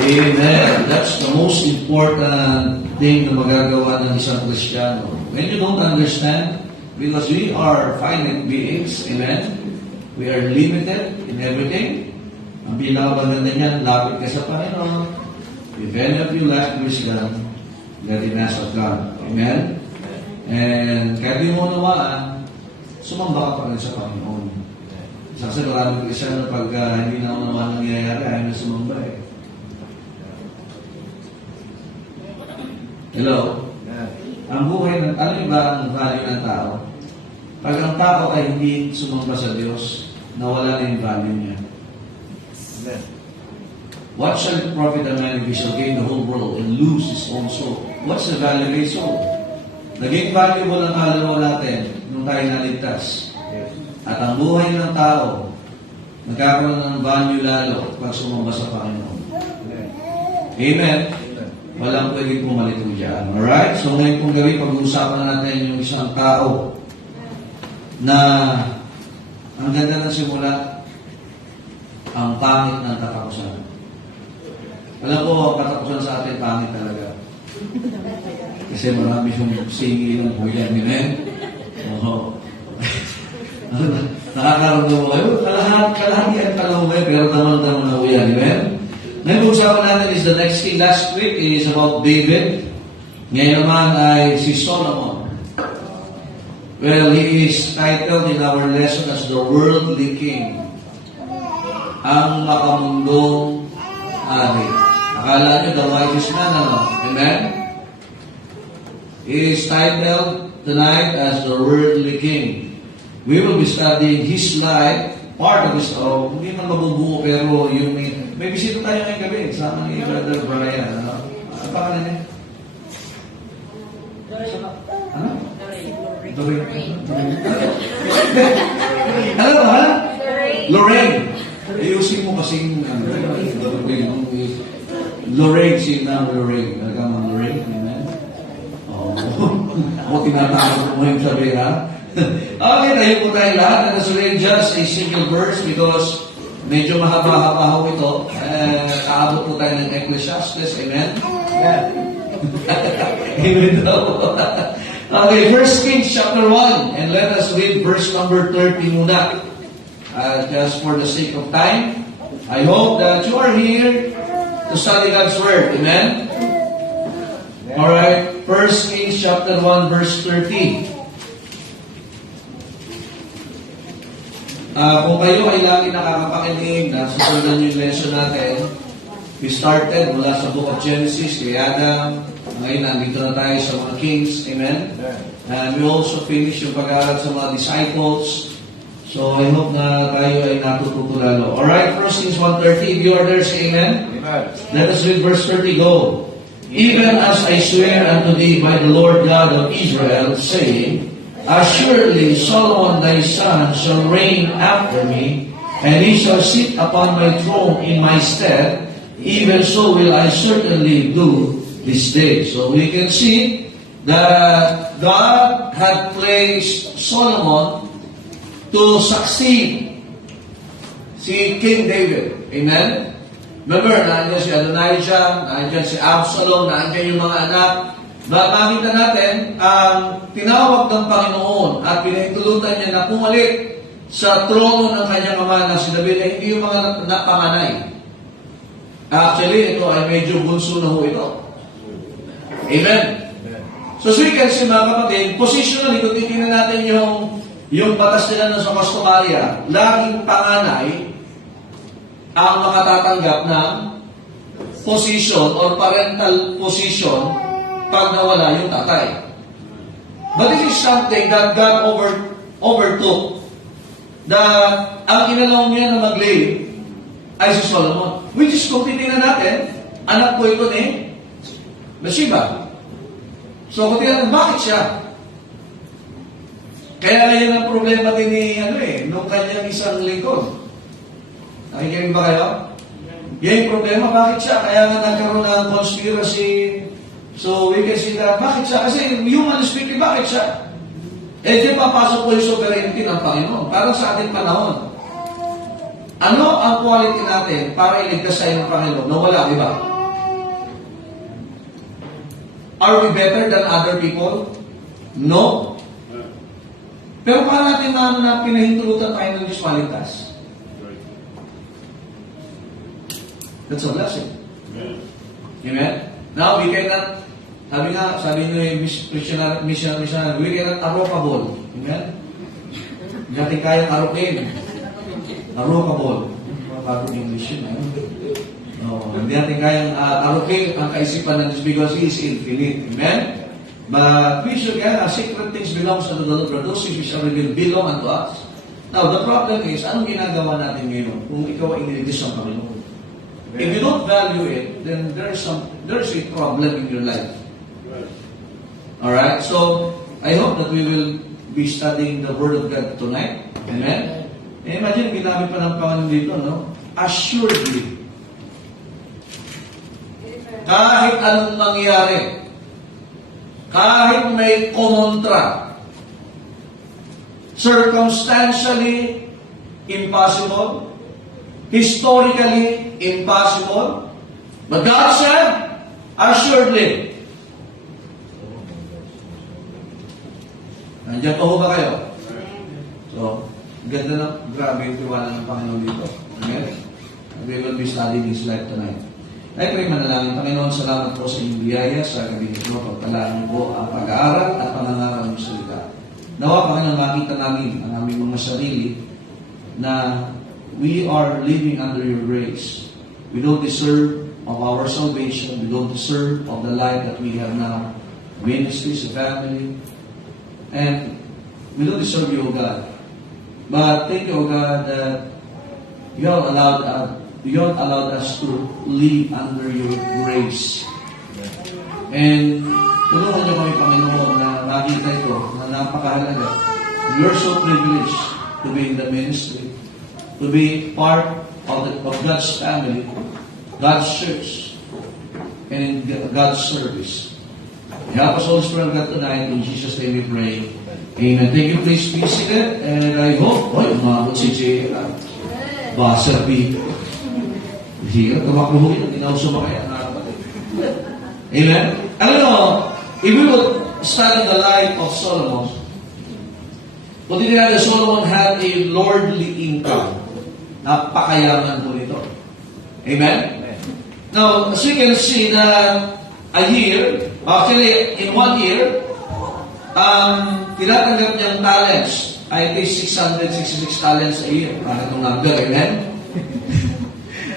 Amen. That's the most important thing na magagawa ng isang Kristiyano. When you don't understand, because we are finite beings, amen? We are limited in everything. Ang pinakamaganda niyan, lapit ka sa Panginoon. If any of you lack wisdom, let him ask of God. Amen? And kahit di mo nawaan, sumamba ka pa rin sa Panginoon. Kasi maraming Kristiyano pag hindi na unawaan nangyayari, ayaw na sumamba eh. Hello? Ang buhay ng ano ba ang value ng tao? Pag ang tao ay hindi sumamba sa Diyos, nawala na yung value niya. What shall it profit a man if he shall gain the whole world and lose his own soul? What's the value of his soul? Naging valuable ang kaluluwa natin nung tayo naligtas. At ang buhay ng tao, nagkakaroon ng value lalo pag sumamba sa Panginoon. Amen? Walang pwedeng pumalito dyan. Alright? So ngayon pong gabi, pag-uusapan natin yung isang tao na ang ganda ng simula, ang pangit ng katapusan. Alam ko, katapusan sa atin, pangit talaga. Kasi marami yung singi ng buhay. Amen? Oo. Nakakaramdam mo kayo. Kalahatian ka lang kayo, pero damang-damang na uyan. Amen? Ngayon, usapan natin is the next king. Last week is about David. Ngayon naman ay si Solomon. Well, he is titled in our lesson as the worldly king. Ang makamundong hari. Akala nyo, the righteous man, ano? Amen? He is titled tonight as the worldly king. We will be studying his life, part of his own. Hindi man mabubuo, pero yung may bisita tayo ngayong gabi. Sama ni Brother Brian. Ano? Ano pangalan niya? Ano? Lorraine. Ano ba? Lorraine. Ayusin mo kasing Lorraine, si Lorraine. Nagkamang Lorraine. Amen? Oo. Ako tinatawag mo yung sabi, ha? Okay, tayo po tayo lahat. And as well, just a single verse because medyo mahaba-haba ho ito. Kaabot po tayo ng Ecclesiastes. Amen? Amen daw. Okay, 1 Kings chapter 1. And let us read verse number 30 muna. Just for the sake of time. I hope that you are here to study God's Word. Amen? Alright, 1 Kings chapter 1 verse 30. Kung kayo ay lagi nakakapakinig na susundan yung lesson natin, we started mula sa book of Genesis, kay Adam. Ngayon, nandito na tayo sa mga kings. Amen? And we also finished yung pag-aaral sa mga disciples. So, I hope na tayo ay natututo lalo. Alright, 1 Kings 1:30. If you are there, say amen. Amen. Let us read verse 30. Go. Even as I swear unto thee by the Lord God of Israel, saying, assuredly Solomon thy son shall reign after me, and he shall sit upon my throne in my stead, even so will I certainly do this day. So we can see that God had placed Solomon to succeed si King David. Amen? Remember, nandiyan si Adonijah, nandiyan si Absalom, nandiyan yung mga anak. Makikita natin, ang tinawag ng Panginoon at pinahintulutan niya na pumalit sa trono ng kanyang ama na si David ay hindi yung mga napanganay. Actually, ito ay medyo bunso na ho ito. Amen? So we can see, mga kapatid, positionally, kung titingnan natin yung batas nila sa Pastomalia, laging panganay ang makatatanggap ng position or parental position pag nawala yung tatay. But it is something that God overtook, that ang inalaw niya na mag-lead ay si Solomon. Which is, kung titingnan natin, anak po ito ni Bathsheba. So, kung titingnan, bakit siya? Kaya yan ang problema din ni, nung kanyang isang lingkod. Nakikinig ba kayo? Yan yung problema, bakit siya? Kaya nga nagkaroon ng conspiracy. So, we can see that, bakit siya? Kasi, human speaking, bakit siya? Di papasok po yung sovereignty ng Panginoon. Parang sa ating panahon. Ano ang quality natin para iligtas tayo ng Panginoon? Nawala, di ba? Are we better than other people? No. Pero paano natin na pinahintulutan tayo ng Diyos maligtas? That's a blessing. Amen? Now, we cannot, sabi nyo yung missionary, we cannot arrogable. Amen? Hindi natin kayang arokin. Arrogable. Bagong English yun. Hindi natin kayang arokin ang kaisipan ng Diyos because He is infinite. Amen? But we should get secret things belongs unto the Lord, but those things which are revealed belong unto us. Now, the problem is, anong ginagawa natin ngayon kung ikaw ay iniligtas ng Panginoon? If you don't value it, then there's a problem in your life. Alright? So, I hope that we will be studying the Word of God tonight. Amen? Imagine, ginamit pa ng Panginoon dito, no? Assuredly. Kahit anong mangyari, kahit may kumontra, circumstantially impossible, historically impossible, but God said, assuredly. Nandiyan pa ho ba kayo? So, ganda na, grabe yung tiwala ng Panginoon dito. Amen? We will be studying His life tonight. Ay, pray manalangin. Panginoon, salamat po sa inyong biyaya sa gabi nito. Pagpalaan po ang pag-aaral at panangaral ng salita. Nawa, Panginoon, makita namin ang aming mga sarili na we are living under your grace. We don't deserve of our salvation. We don't deserve of the life that we have now. Ministries, family. And we don't deserve you, O God. But thank you, O God, that you have allowed us to live under your grace. And tulungan niyo kami, Panginoon, na makita ito, na napakahalaga. We are so privileged to be in the ministry, to be part of God's family, God's church, and in God's service. Help us, Holy Spirit, God, tonight. In Jesus' name we pray. Amen. Thank you. Please be seated. And I hope, umabot si J. Basser B. Here, tumakbo yun. Hindi na ako sumakaya. Amen? Alam mo, if we would study the life of Solomon, Solomon had a lordly income. Napakayaman po nito. Amen? Now, as you can see that a year, actually, in 1 year, tinatanggap niyang talents. I think 666 talents a year. Para itong number, amen?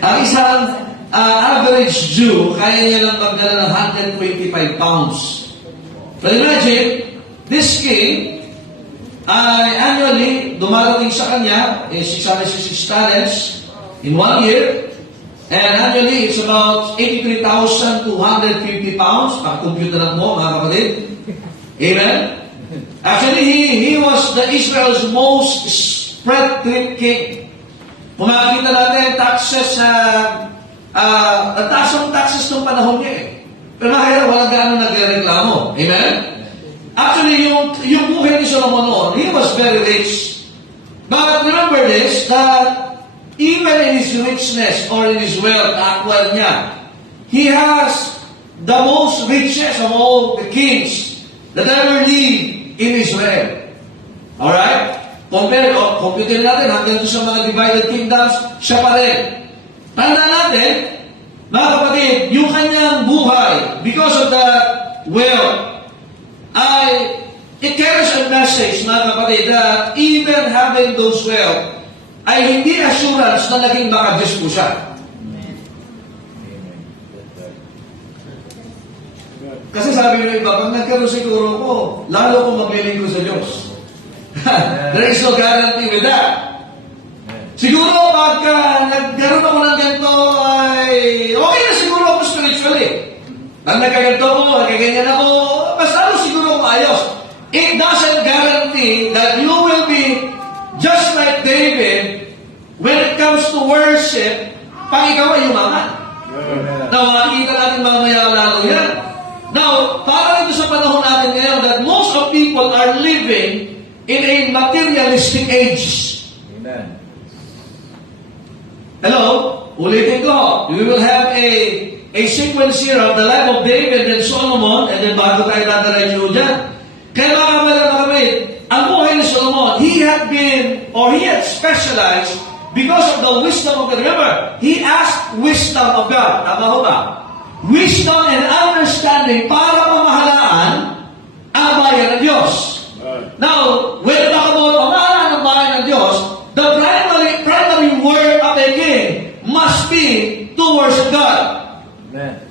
Ang isang average Jew, kaya niya lang magdala ng 125 pounds. But imagine, this king, annually, dumarating sa kanya, 666 talents in 1 year, and annually, it's about 83,250 pounds. Pag-compute na lang mo, mga kapatid. Amen? Actually, he was the Israel's most spread-trip king. Kung makikita natin, taxes, ang taas ng taxes ng panahon niya eh. Pero nakita, wala gano'ng nagreklamo. Amen? Actually, yung buhay ni Solomon noon, he was very rich. But remember this, that even in his richness or in his wealth, na-acquire niya, he has the most riches of all the kings that ever lived in Israel. Alright? Compute natin, hanggang doon sa mga divided kingdoms, siya pa rin. Tanda natin, mga kapatid, yung kanyang buhay, because of that wealth, it carries a message, mga kapatid, that even having those wealth, ay hindi assurance na naging maka-Diyos po siya. Kasi sabi ng iba, pag nagkaroon siguro ko, lalo ko maglilingkod sa Diyos. There is no guarantee with that. Siguro pagka nagkaroon ako ng ganito, ay okay na siguro ako spiritually. Pag nagkaganto ko, nagkaganyan ako, basta ano siguro ako ayos. It doesn't guarantee that you will be just like David when it comes to worship, pag ikaw ay yumaman. Now, makikita natin mamaya lalo yan. Now, parang ito sa panahon natin ngayon that most of people are living in a materialistic age. Amen. Hello? Ulitin ko. We will have a a sequence here of the life of David and Solomon, and then bago tayo dadalayo dyan. Kaya mga kapatid, ang buhay ni Solomon, he had specialized because of the wisdom of God. Remember, he asked wisdom of God. Tama ho ba? Wisdom and understanding para pamahalaan ang bayan ng Diyos. Now, when we talk about pamahalaan ng bayan ng Diyos, the primary word of a king must be to worship God. Amen.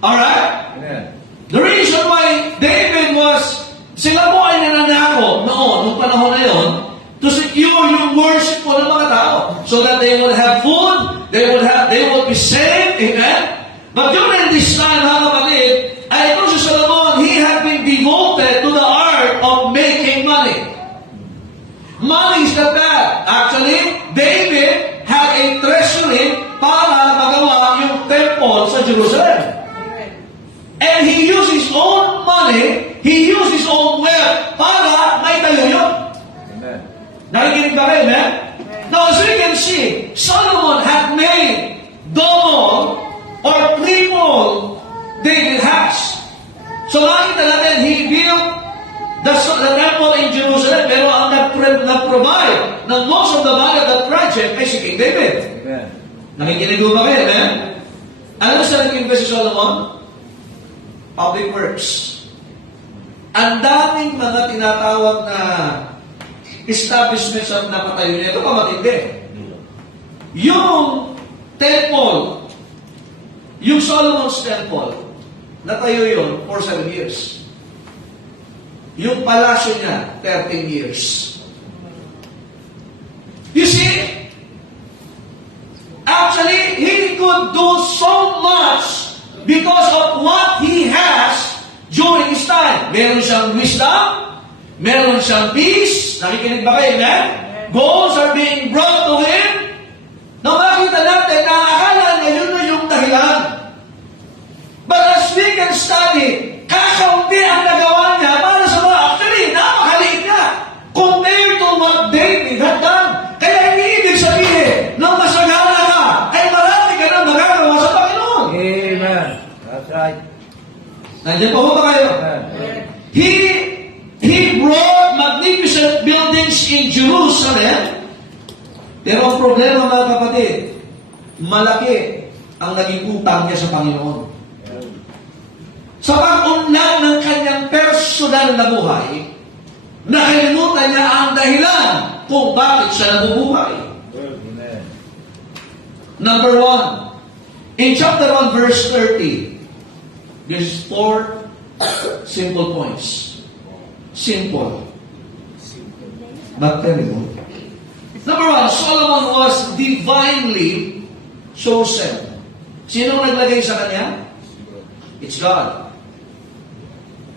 Alright? Amen. The reason why David sila po ay nananako noon, nung panahon na yun, to secure yung worship po ng mga tao. So that they will have food, they will be saved, amen? But during this time, mga kapatid, ay ito si Solomon, he had been devoted to the art of making money. Money is not bad. Actually, David had a treasury para magawa yung temple sa Jerusalem. And he used his own money, he used his own wealth para may tayo yun. Amen. Nakikinig ba kayo, amen? Now, as we can see, Solomon had made double or triple David has. So nakita natin, he built the temple in Jerusalem, pero ang nag-provide ng most of the money of that project ay si King David. Amen. Nakikinig ba kayo, amen? Ano sa nag-invest si Solomon? Public works. Ang daming mga tinatawag na establishments at napatayo niya. Ito pa matindi. Yung temple, yung Solomon's temple, natayo yun for 7 years. Yung palasyo niya, 13 years. You see, actually, he could do so much because of what he has during his time. Meron siyang wisdom, meron siyang peace. Nakikinig ba kayo, amen? Goals are being brought to him. Nang makita natin na akala niya yun na yung dahilan. But as we can study, kakaunti ang nagawa niya para sa mga actually, napakaliit niya compared to what David had done. Kaya hindi ibig sabihin, nang masagana ka, ay marami ka na magagawa sa Panginoon. Amen. That's right. Nandiyan po ba kayo? Amen. He brought magnificent buildings in Jerusalem. Pero ang problema, mga kapatid, malaki ang naging utang niya sa Panginoon. Sa pag-unlad ng kanyang personal na buhay, nakalimutan niya ang dahilan kung bakit siya nabubuhay. Amen. Number 1, in chapter 1, verse 30, there's 4 simple points. Simple. But terrible. Number 1, Solomon was divinely chosen. Sino naglagay sa kanya? It's God.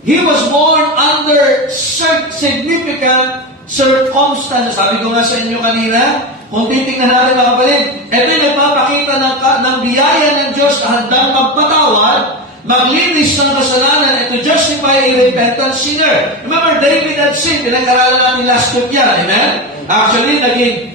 He was born under significant circumstances. Sabi ko nga sa inyo kanina, kung titingnan natin mga kapatid, ito yung nagpapakita ng biyaya ng Diyos na handang magpatawad, maglinis ng kasalanan, and to justify a repentant sinner. Remember, David had sinned. Pinag-aralan natin last week yan. Amen? Actually,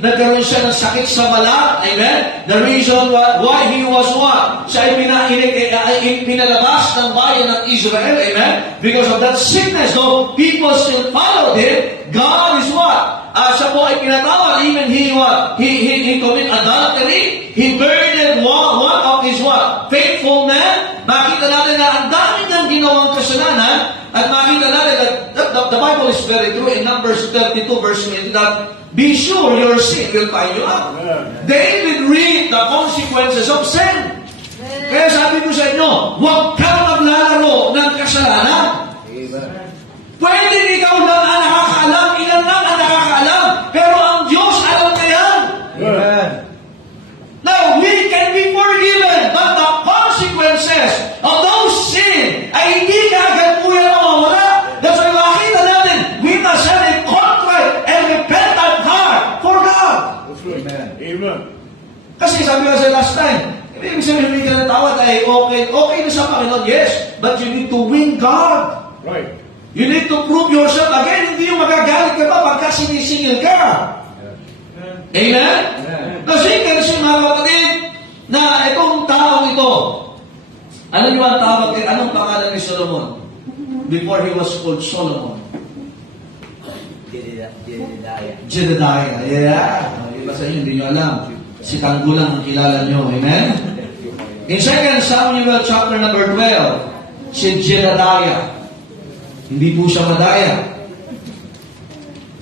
nagkaroon siya ng sakit sa balat. Amen? The reason why he was what? Siya ay pinalabas ng bayan ng Israel. Amen? Because of that sickness. Though people still followed him, God is what? Siya po ay pinatawad. Even he what? He committed adultery. He murdered one of his what? Faithful men. Makita natin na ang dami niyang ginawang kasalanan. At makita natin that the Bible is very true in Numbers 32 verse 20 that be sure your sin will find you out. David reaped the consequences of sin. Kaya sabi ko sa inyo, huwag kang maglalaro ng kasalanan. Amen. Pwede ikaw lang ang nakakaalam, ilan lang ang nakakaalam, pero ang Diyos alam na yan. Amen. Now, we can be forgiven, but the consequences of those sin ay hindi ka agad po yan mawawala. That's why makita natin, we must have a contrite and repentant heart for God. Amen. Amen. Kasi sabi ko sa last time, ibig sabihin hindi ka ng tawad ay okay na sa Panginoon, yes, but you need to win God. Right. You need to prove yourself again. Hindi yung magagalit ka pa pagka sinisingil ka. Amen? Amen. Kasi mga kapatid, na itong taong ito, Ano yung ang tawag kay, anong pangalan ni Solomon? Before he was called Solomon. Jedediah. Jedediah. Yeah. Iba sa inyo, hindi nyo alam. Si Tanggo lang ang kilala nyo. Amen? In 2 Samuel chapter number 12, si Jedediah. Hindi po siya Madaya.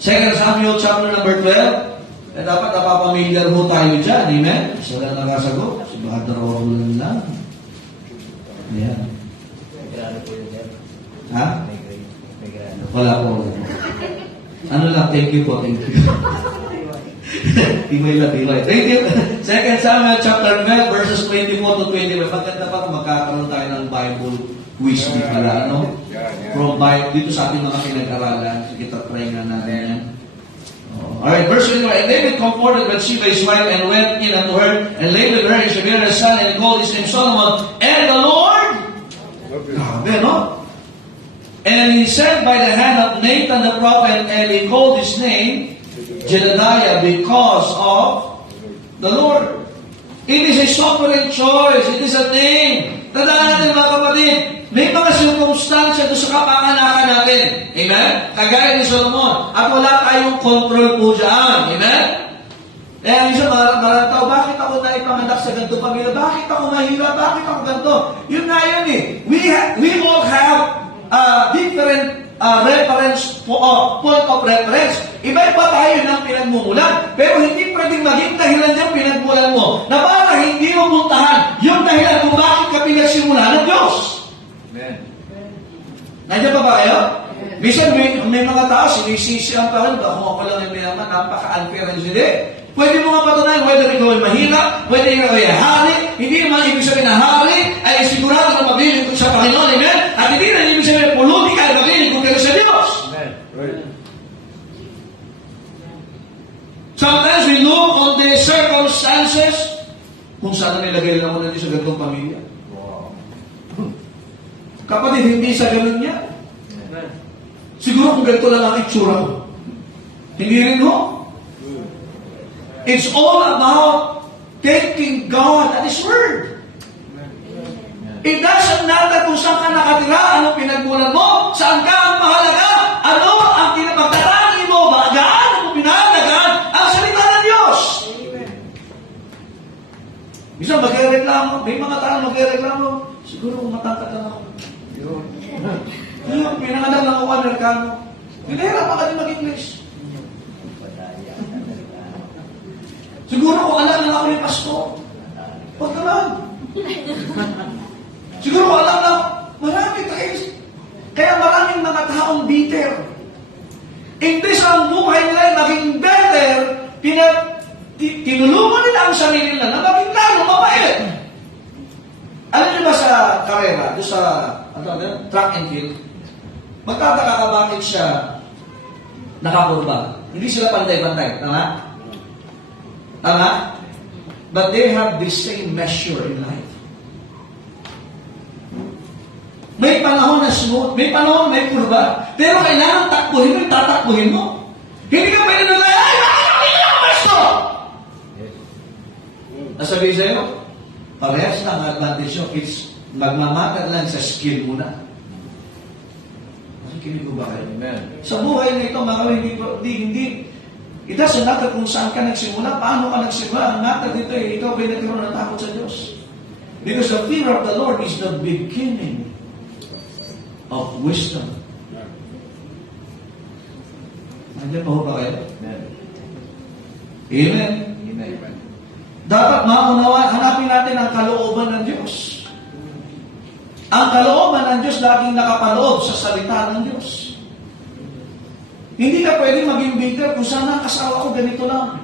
2 Samuel chapter number 12, dapat napapamilyar mo tayo dyan. Amen? Isa lang nakasagot. Si Brother Raul lang. Ayan. Grano po yun, sir. Ha? May grano. Wala po. Ano lang, thank you po, thank you. Tibay lang, tibay. Thank you. 2 Samuel chapter 12, verses 24 to 25. Maganda pa kung magkakaroon tayo ng Bible quiz di pala, ano? From Bible, dito sa ating mga pinag-aralan. Sige, try nga natin yan. Alright, verse 21. And David comforted Bathsheba his wife and went in unto her and laid with her and she bare a son and called his name Solomon. And the Lord, grabe, no? And he said by the hand of Nathan the prophet, and he called his name Jedediah because of the Lord. It is a sovereign choice. It is a thing. Tandaan natin mga kapatid, may mga sirkumstansya doon sa kapanganakan natin. Amen? Kagaya ni Solomon. At wala tayong control po dyan. Amen? Kaya minsan marang tao, bakit ako naipanganak sa ganito pamilya? Bakit ako mahirap? Bakit ako ganito? Yun nga yun eh. We all have different reference point of reference. Iba-iba tayo ng pinagmumulan. Pero hindi pwedeng maging dahilan yung pinagmulan mo na para hindi mo puntahan yung dahilan kung bakit ka pinagsimula ng Diyos. Amen. Nandiyan pa ba kayo? Minsan may mga tao, sinisisi ang tao, kung ako lang yung mayaman, napaka-unfair ang hindi. Pwede mo nga patunayan, whether ikaw ay mahirap, whether ikaw ay hari, hindi naman ibig sabihin na hari ay sigurado na maglilingkod sa Panginoon, amen? At hindi na ibig sabihin pulubi ka ay maglilingkod kayo sa Diyos. Amen. Right. Sometimes we look on the circumstances kung saan nilagay lang mo natin sa ganitong pamilya. Wow. Kapatid, hindi sa ganun niya. Amen. Siguro kung ganito lang ang itsura mo. Hindi rin mo. It's all about taking God at His Word. It doesn't matter kung saan ka nakatira, anong pinagmulan mo, saan ka ang mahalaga, ano ang kinapagdarani mo, gaano mo pinahalagaan ang salita ng Diyos. Minsan magreklamo, may mga tao magreklamo, siguro kung matangkad lang ako. Yung pinanganak lang ako Amerikano, pinahirapan ka din mag-English. Siguro kung alam lang ako ni Pastor, huwag naman. Siguro kung alam lang, marami tayo. Kaya maraming mga taong bitter. Imbes ang buhay nila maging better, tinulungan nila ang sarili nila na maging lalo mabait. Alam niyo ba sa karera, doon sa track and field, magtataka ka bakit siya nakakurba. Hindi sila pantay-pantay. Tama? Tama? But they have the same measure in life. May panahon na smooth, may panahon may kurba, pero kailangan takbuhin mo, tatakbuhin mo. Hindi ka pwede na ay, Pastor! Nasabihin sa'yo, parehas na ang advantage nyo, it's magmamatter lang sa skill muna. Nakikinig ko ba kayo? Amen. Sa buhay na ito, mga hindi, it doesn't matter kung saan ka nagsimula, paano ka nagsimula. Ang matter dito ikaw ba'y nagkaroon ng takot sa Diyos? Because the fear of the Lord is the beginning of wisdom. Nandiyan pa ho ba kayo? Amen. Amen. Amen. Dapat maunawa, hanapin natin ang kalooban ng Diyos. Ang kalooban ng Diyos laging nakapaloob sa salita ng Diyos. Hindi ka pwedeng maging bitter kung sana kasawa ko ganito lang.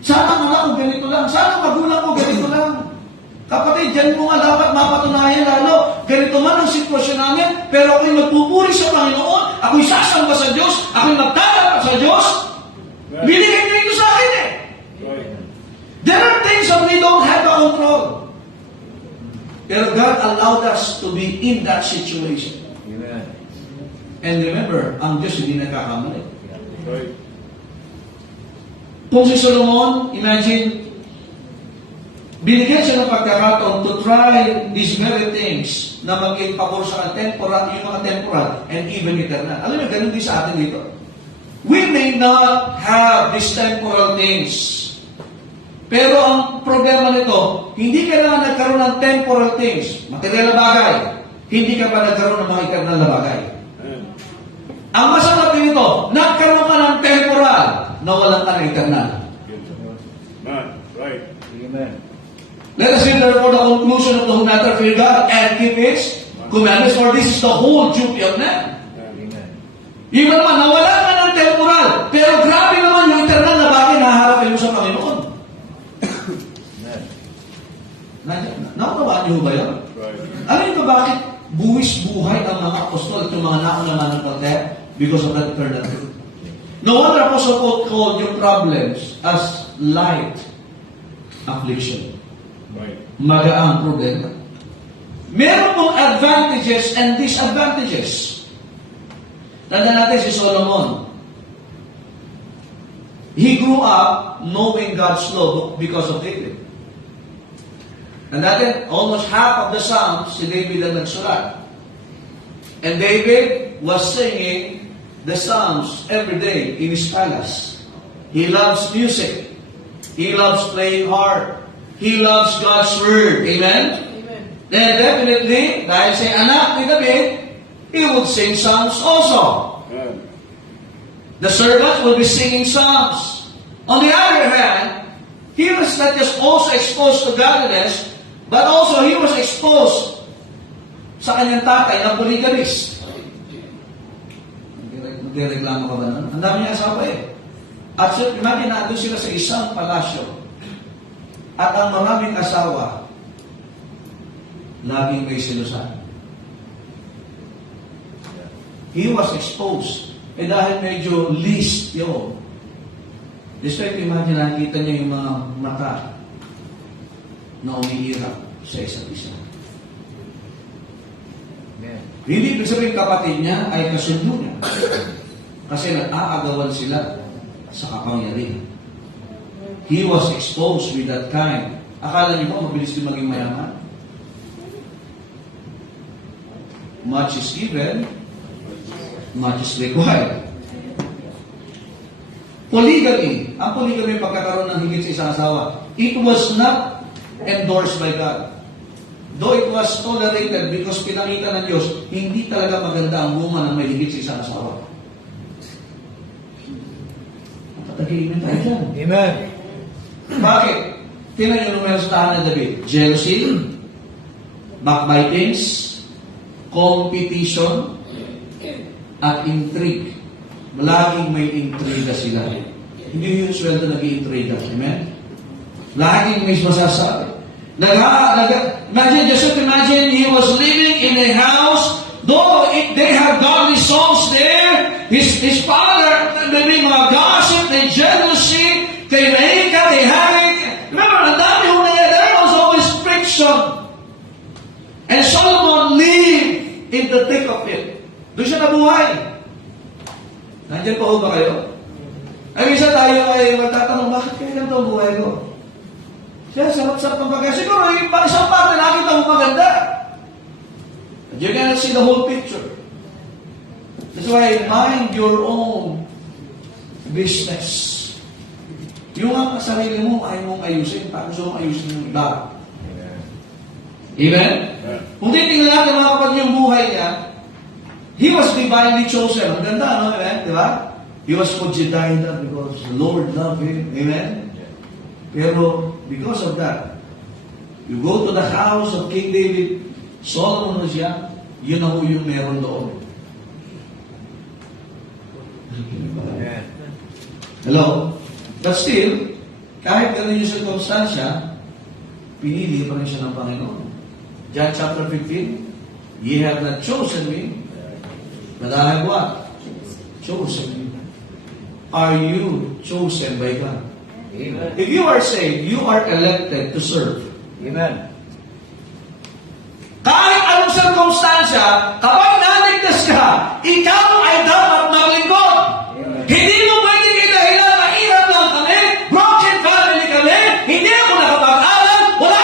Sana anak ko ganito lang. Sana magulang ko ganito lang. Kapatid, dyan mo nga dapat mapatunayan lalo. Ganito man ang sitwasyon namin, pero ako'y magpupuri sa Panginoon, ako'y sasamba sa Diyos, ako'y magtatanggap sa Diyos. Binigay niyo ito sa akin eh. There are things that we don't have the control. Pero God allowed us to be in that situation. Amen. And remember, ang Diyos hindi nagkakamali. Right. Kung si Solomon, imagine, binigyan siya ng pagkakataon to try these very things na maging pabor sa temporal, yung mga temporal and even eternal. Alam niyo, ganun din sa atin dito. We may not have these temporal things. Pero ang problema nito, hindi ka na nagkaroon ng temporal things, material na bagay. Hindi ka pa nagkaroon ng mga eternal na bagay. Ang masama din ito, nagkaroon ka ng temporal, nawalan ka ng eternal. Man. Right. Amen. Let us read therefore the conclusion of the whole matter, fear God and keep His commandments, for this is the whole duty of man. Amen. Iba naman, nawala ka ng temporal, pero grabe naman yung eternal na bagay na haharapin mo sa Panginoon. Amen. Nakatawaan niyo ba yun? Right. Alam niyo ba bakit buwis buhay ang mga apostol at yung mga nauna mananampalataya? Because of that eternal truth. No wonder Apostle Paul called your problems as light affliction. Right. Magaang problema. Meron pong advantages and disadvantages. Tanda natin si Solomon. He grew up knowing God's law because of David. And natin, almost half of the Psalms, si David ang nagsulat. And David was singing the Psalms every day in his palace. He loves music. He loves playing harp. He loves God's Word. Amen? Amen. Then definitely, dahil sa anak ni David, he would sing Psalms also. Amen. The servants will be singing Psalms. On the other hand, he was not just also exposed to godliness, but also he was exposed sa kanyang tatay na polygamist. Nagreklamo ka ba nun? Ang dami niya asawa eh. At so, imagine natin sila sa isang palasyo. At ang maraming asawa, laging may silusan. He was exposed. Eh dahil medyo least yun. Despite imagine, nakikita niya yung mga mata na umiirap sa isa't isa. Amen. Hindi ibig sabihin kapatid niya ay kasundo niya. Kasi nag-aagawan sila sa kapangyarihan. He was exposed with that kind. Akala niyo ba mabilis din maging mayaman? Much is given, much is required. Polygamy. Ang polygamy ay pagkakaroon ng higit sa isang asawa. It was not endorsed by God. Though it was tolerated because pinakita ng Diyos, hindi talaga maganda ang woman na may higit sa isang asawa. Patagilin tayo dyan. Amen. Bakit? Tingnan niyo nung meron sa tahanan ni David. Jealousy, backbitings, competition, at intrigue. Laging may intriga sila. Hindi yung sweldo nag-iintriga. Amen? Laging may masasabi. Just imagine he was living in a house, though they have godly souls there, his father, may mga gossip, may jealousy, kay Maika, kay Harry. Remember, ang dami yung there was always friction. And Solomon lived in the thick of it. Doon siya nabuhay. Nandiyan pa ho ba kayo? Ay, isa tayo ay magtatanong, bakit kaya ganito ang buhay ko? Siya, sarap-sarap ang bagay. Siguro, yung isang parte nakita mo maganda. You cannot see the whole picture. That's why, mind your own business. Yung ang sarili mo, ayaw mong ayusin. Para gusto mong ayusin yung iba. Amen? Kung titingnan natin mga kapatid yung buhay niya, he was divinely chosen. Ang ganda, no? Amen? Di ba? He was put Jedida because the Lord loved him. Amen? Pero, because of that, you go to the house of King David, Solomon was young, yun na ho yung meron doon. Amen. Hello? But still, kahit gano'n yung circumstansya, pinili pa rin siya ng Panginoon. John chapter 15, ye have not chosen me, but I have what? Chosen you. Are you chosen by God? Amen. If you are saved, you are elected to serve. Amen. Kahit anong circumstansya, kapag naligtas ka, ikaw ay dapat maglingkod. Hindi mo pwedeng itahilan, mahirap lang kami, broken family kami, hindi ako nakapag-aral, wala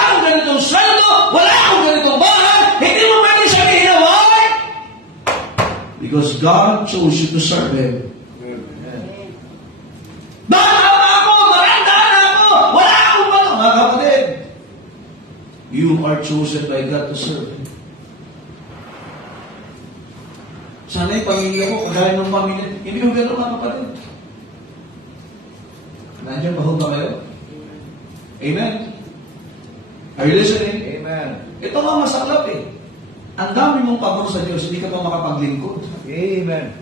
because God chose you to serve Him. Amen. Baka ako! Maranda na ako! Wala akong ano! Mga kapatid, you are chosen by God to serve Him. Sana yung pamilya ko, kagaya ng pamilya. Hindi ko gano'n mga kapatid. Nandiyan ba ho ba kayo? Amen? Are you listening? Amen. Ito nga masaklap eh. Ang dami mong pabor sa Diyos, hindi ka pa makapaglingkod. Amen.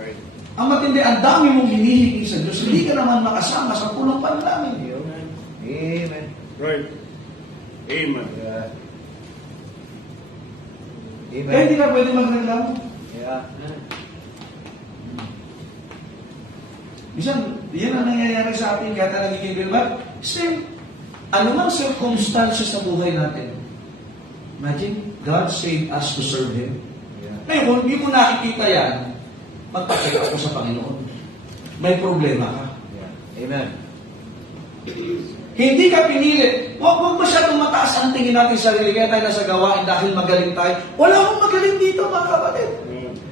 Right. Ang matindi, ang dami mong hinihingi sa Diyos, hindi ka naman makasama sa pulong panalangin. Amen. Right. Amen. Yeah. Kaya Amen. hindi ka pwede magreklamo. Yeah. Minsan, yan ang nangyayari sa atin, kaya tayo nagiging bilbat. Still, anumang circumstances sa buhay natin, imagine, God saved us to serve Him. Yeah. Ngayon, hindi mo nakikita yan, magpacheck ako sa Panginoon. May problema ka. Yeah. Amen. Hindi ka pinili. Huwag masyadong mataas ang tingin natin sa sarili, kaya tayo nasa gawain dahil magaling tayo. Wala akong magaling dito, mga kapatid.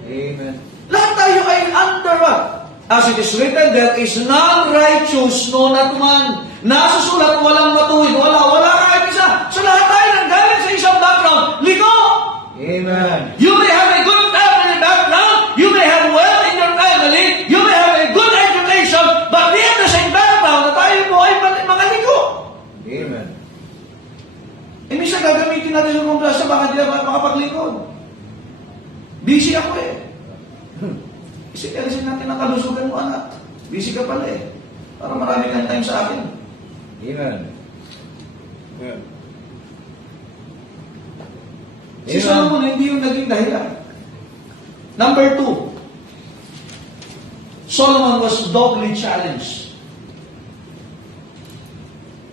Amen. Lahat tayo ay under what? As it is written, there is none righteous, no not one. Nasusulat, walang matuwid, wala kahit isa. So lahat tayo nanggaling sa isang background. Liko! Amen. You may have a good family background, you may have wealth in your family, you may have a good education, but we have the same background na tayo po ay mga liko. Amen. Eh, minsan gagamitin natin yung kumplasa, baka di na makapaglingkod. Busy ako eh. Alisin natin ang kalusugan mo, anak. Busy ka pala eh. Para marami kang time sa akin. Amen. Amen. Si Solomon, hindi yung naging dahilan. Number 2, Solomon was doubly challenged.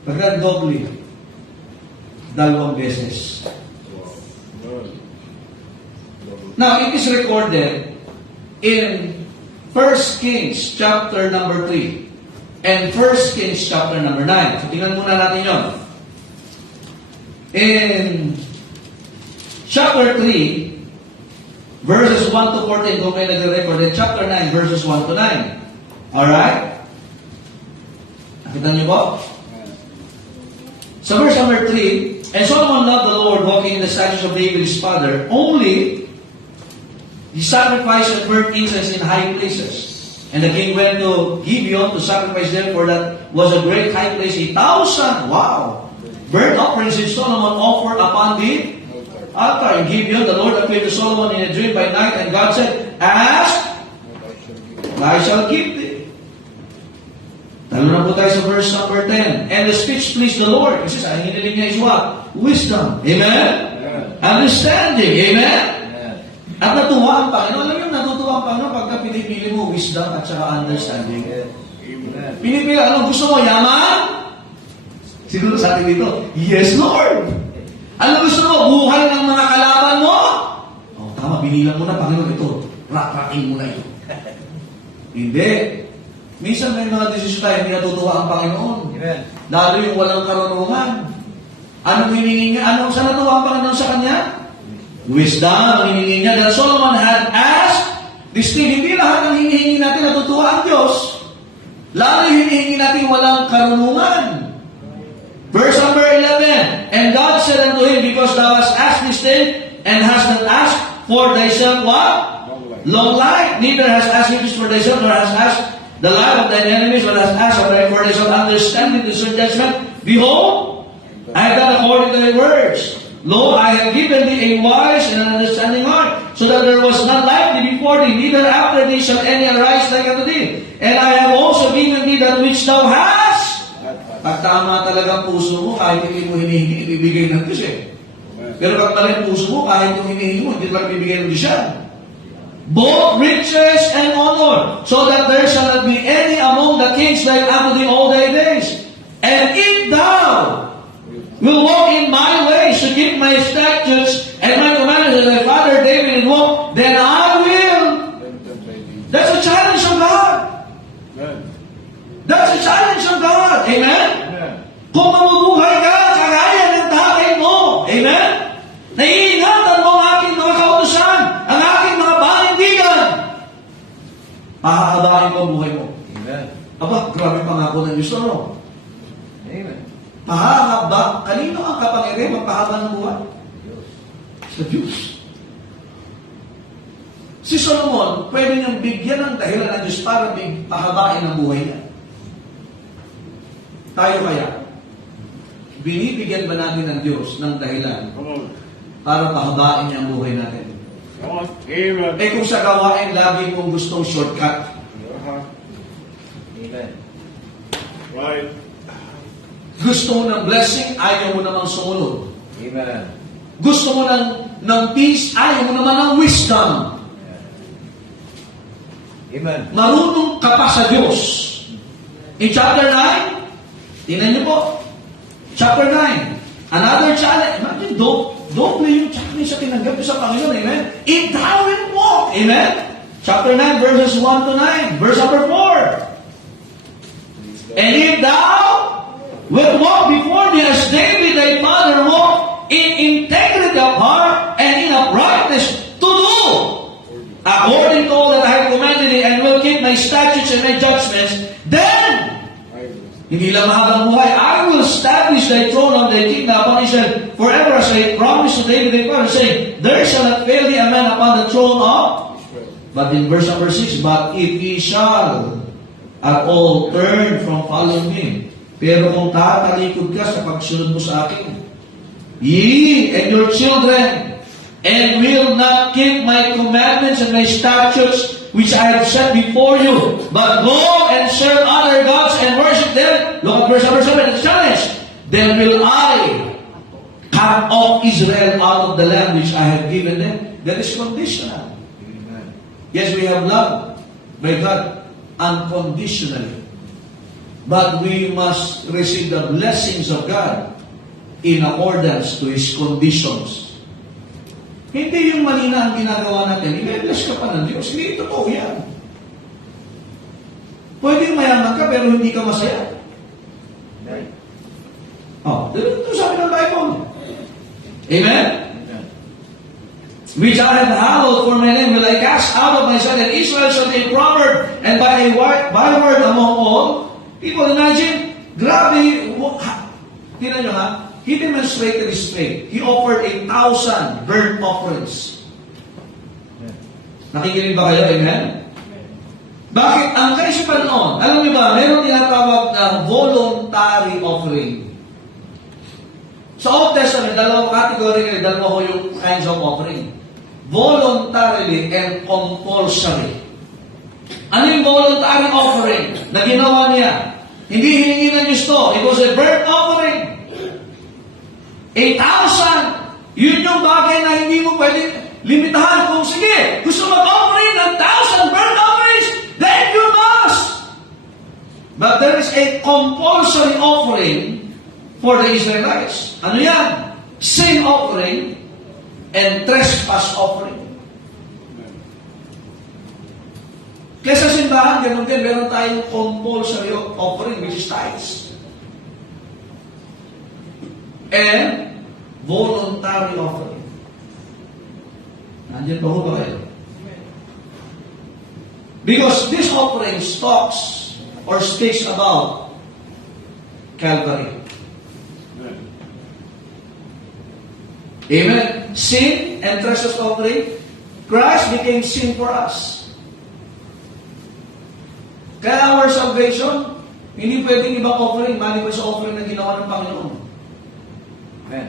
Pagka doubly, dalawang beses. Wow. Now, it is recorded in 1 Kings chapter number 3 and 1 Kings chapter number 9. So, tingnan muna natin yon. In chapter 3, verses 1 to 14, kung may nag-record, in chapter 9, verses 1 to 9. Alright? Nakita niyo po? Sa verse number 3, and Solomon loved the Lord, walking in the statutes of David his father, only he sacrificed and burnt incense in high places. And the king went to Gibeon to sacrifice there, for that was a great high place, 1,000, burnt offerings which Solomon offered upon the altar. In Gibeon, the Lord appeared to Solomon in a dream by night, and God said, ask, I shall give thee. Talo na po tayo sa verse number 10. And the speech pleased the Lord. Kasi ang hiniling niya is what? Wisdom. Amen? Understanding. Amen? At natuwa ang Panginoon. Alam niyo, natutuwa ang Panginoon pagka pinipili mo wisdom at saka understanding. Amen. Pinipili, ano gusto mo? Yaman? Siguro sa atin dito, yes, Lord. Ano gusto mo? Buhay ng mga kalaban mo? Oh, tama, binilang mo na, Panginoon, ito. Rakrain mo na ito. Hindi. Minsan may mga desisyon tayo, hindi natutuwa ang Panginoon. Amen. Lalo yung walang karunungan. Anong hiningi niya? Anong sa natuwa ang Panginoon sa kanya? Wisdom ang hinihingi niya. That Solomon had asked this thing. Hindi lahat ng hinihingi natin natutuwa ang Diyos. Lalo yung hinihingi natin walang karunungan. Verse number 11. And God said unto him, because thou hast asked this thing, and hast not asked for thyself what? Long life. Neither hast asked riches for thyself, nor hast asked the life of thine enemies, but hast asked for thyself understanding to discern judgment. Behold, I have done according to thy words. Lo, I have given thee a wise and an understanding heart, so that there was none like thee before thee, neither after thee shall any arise like unto thee. And I have also given thee that which thou hast. Pag tama talaga ang puso mo, kahit hindi mo hinihingi, ibibigay ng Diyos eh. Pero pag mali ang puso mo, kahit yung hinihingi mo, hindi pa ibibigay ng Diyos yan. Both riches and honor, so that there shall not be any among the kings like unto thee all thy days. And if thou will walk in my ways to keep my statutes and my commandments as thy father David did walk, then I will. That's a challenge of God. That's a challenge of God. Amen? Kung mabubuhay ka, kagaya ng tatay mo. Amen? Naiingatan mo ang aking mga kautusan, ang aking mga panindigan. pangako ng Diyos, ano? Amen. Pahahaba, kanino ang kapangyarihan magpahaba ng buhay? Diyos. Sa Diyos. Si Solomon, pwede niyang bigyan ng dahilan ng Diyos para pahabain ang buhay niya. Tayo kaya, binibigyan ba natin ng Diyos ng dahilan Come on. para pahabain niya ang buhay natin? Come on. Amen. Eh kung sa gawain, lagi mong gustong shortcut. Uh-huh. Amen. Right. Gusto mo ng blessing, ayaw mo namang sumunod. Amen. Gusto mo ng peace, ayaw mo naman ng wisdom. Amen. Marunong ka pa sa Diyos. In chapter 9, tingnan niyo po, chapter 9, another challenge. Imagine, doble yung challenge sa tinanggap ko sa Panginoon. Amen? If thou will walk. Amen? Chapter 9, verses 1 to 9. Verse number 4. And if thou will walk before me as David thy father walked in integrity of heart and in uprightness to do according to all that I have commanded thee, and will keep my statutes and my judgments, then hindi lang mahabang buhay, I will establish thy throne on thy kingdom upon Israel forever, as I promised to David thy father, saying, there shall not fail thee a man upon the throne of. But in verse number 6, but if ye shall at all turn from following me, pero kung tatalikod ka sa pagsunod mo sa akin, ye and your children, and will not keep my commandments and my statutes which I have set before you, but go and serve other gods and worship them. Look at verse number 7, it's challenge. Then will I cut off Israel out of the land which I have given them. That is conditional. Amen. Yes, we have love by God unconditionally. But we must receive the blessings of God in accordance to His conditions. Hindi yung mali na ang ginagawa natin, i-bless ka pa ng Diyos. Hindi totoo yan. Pwede mayaman ka pero hindi ka masaya. Amen. Oh, ito sabi ng Bible. Amen? Amen. Which I have hallowed for my name will I cast out of my sight, and Israel shall be a proverb, and by a byword among all. People, imagine, grabe, tingnan nyo ha, He demonstrated His faith. He offered 1,000 burnt offerings. Nakikinig ba kayo? Amen? Bakit? Ang kaisipan noon, alam niyo ba, meron tinatawag na voluntary offering. Sa Old Testament, dalawang category, dalawa ho yung kinds of offering. Voluntarily and compulsory. Ano yung voluntary offering na ginawa niya? Hindi hiningi ng Diyos to. It was a burnt offering. 1,000. Yun yung bagay na hindi mo pwede limitahan. Kung sige, gusto mag-offering ng 1,000 burnt offerings, then you must. But there is a compulsory offering for the Israelites. Ano yan? Sin offering and trespass offering. Kaya sa simbahan, ganun din, meron tayong compulsory offering, which is tithes. And voluntary offering. Nandiyan pa ho ba kayo? Because this offering talks or speaks about Calvary. Amen. Sin and trespass offering, Christ became sin for us. Kaya our salvation, hindi pwedeng ibang offering, maliban sa offering na ginawa ng Panginoon. Amen.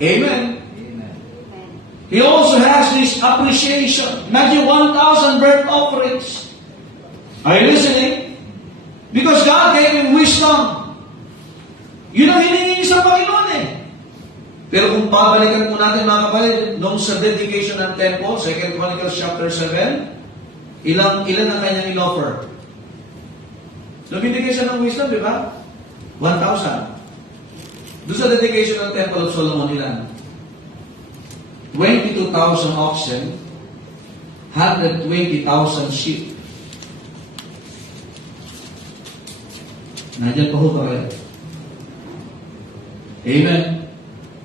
Amen. Amen. He also has this appreciation. Imagine 1,000 burnt offerings. Are you listening? Because God gave him wisdom. Yun ang hiningi sa Panginoon eh. Pero kung babalikan po natin mga kapatid, nung sa dedication ng temple, 2 Chronicles chapter 7, ilan ang kanyang in-offer? Nung binigay siya ng wisdom, di ba? 1,000. Doon sa dedication ng Temple of Solomon, ilan? 22,000 oxen, 120,000 sheep. Nandiyan pa ho ba kayo? Amen.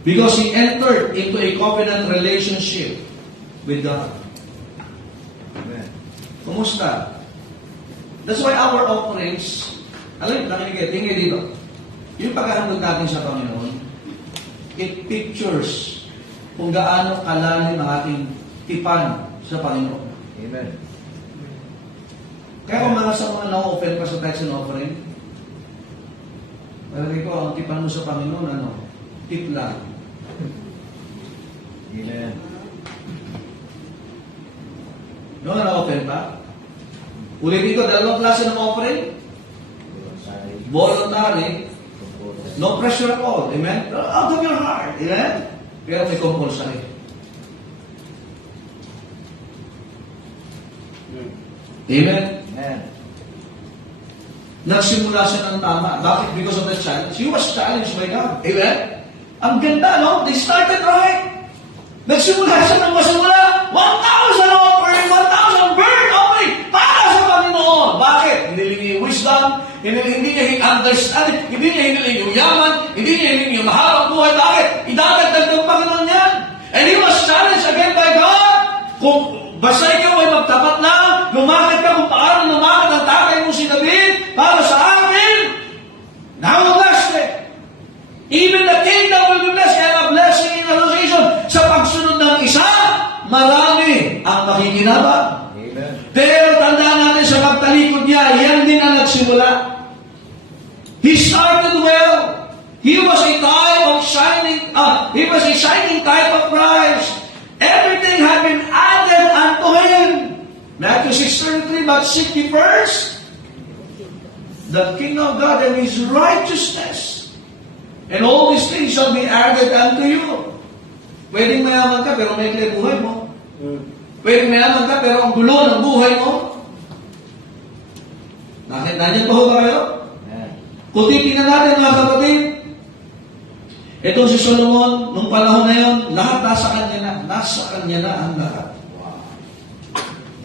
Because he entered into a covenant relationship with God. Amen. Kumusta? That's why our offerings Alam, nakinig kayo, tingin dito. Yung paghahandog natin sa Panginoon, it pictures kung gaano kalalim ang ating tipan sa Panginoon. Amen. Kaya kung mga sa mga na-open pa sa tithes and offering, palagay ko, ang tipan mo sa Panginoon, ano? Tip lang. Amen. Yung na-open pa? Ulitin ko, dalawang klase ng offering. Voluntary, no pressure at all. Amen? Out of your heart. Amen? Pero may compulsory. Amen? Amen. Nagsimula siya ng tama. Bakit? Because of the challenge. He was challenged by God. Amen? Ang ganda, no? They started right. Nagsimula siya ng masimula. 1,000 offering, 1,000 burnt offering para sa Panginoon. Bakit? Hiniling niya yung wisdom, hindi niya yung understanding, hindi niya hiniling yung yaman, hindi niya hiniling yung mahabang buhay. Bakit? Idadagdag ng Panginoon yan. And he was challenged again by God. Kung basta ikaw ay magtapat na, lumakad ka kung paano lumakad ang tatay mo si David para sa akin. Now will bless it. Even the kingdom will be blessed. Kaya a blessing in association. Sa pagsunod ng isa, marami ang makikinabang. Amen. Pero tandaan natin sa pagtalikod niya, yan din ang nagsimula. He started well. He was a type of shining, he was a shining type of Christ. Everything had been added unto him. Matthew 6:33, but seek ye first the kingdom of God and his righteousness. And all these things shall be added unto you. Pwedeng mayaman ka pero may clear buhay mo. Pwedeng mayaman ka pero ang gulo ng buhay mo. Nandiyan pa ho ba kayo? Amen. Kung titingnan natin mga kapatid, itong si Solomon, nung panahon na yun, lahat nasa kanya na. Nasa kanya na ang lahat.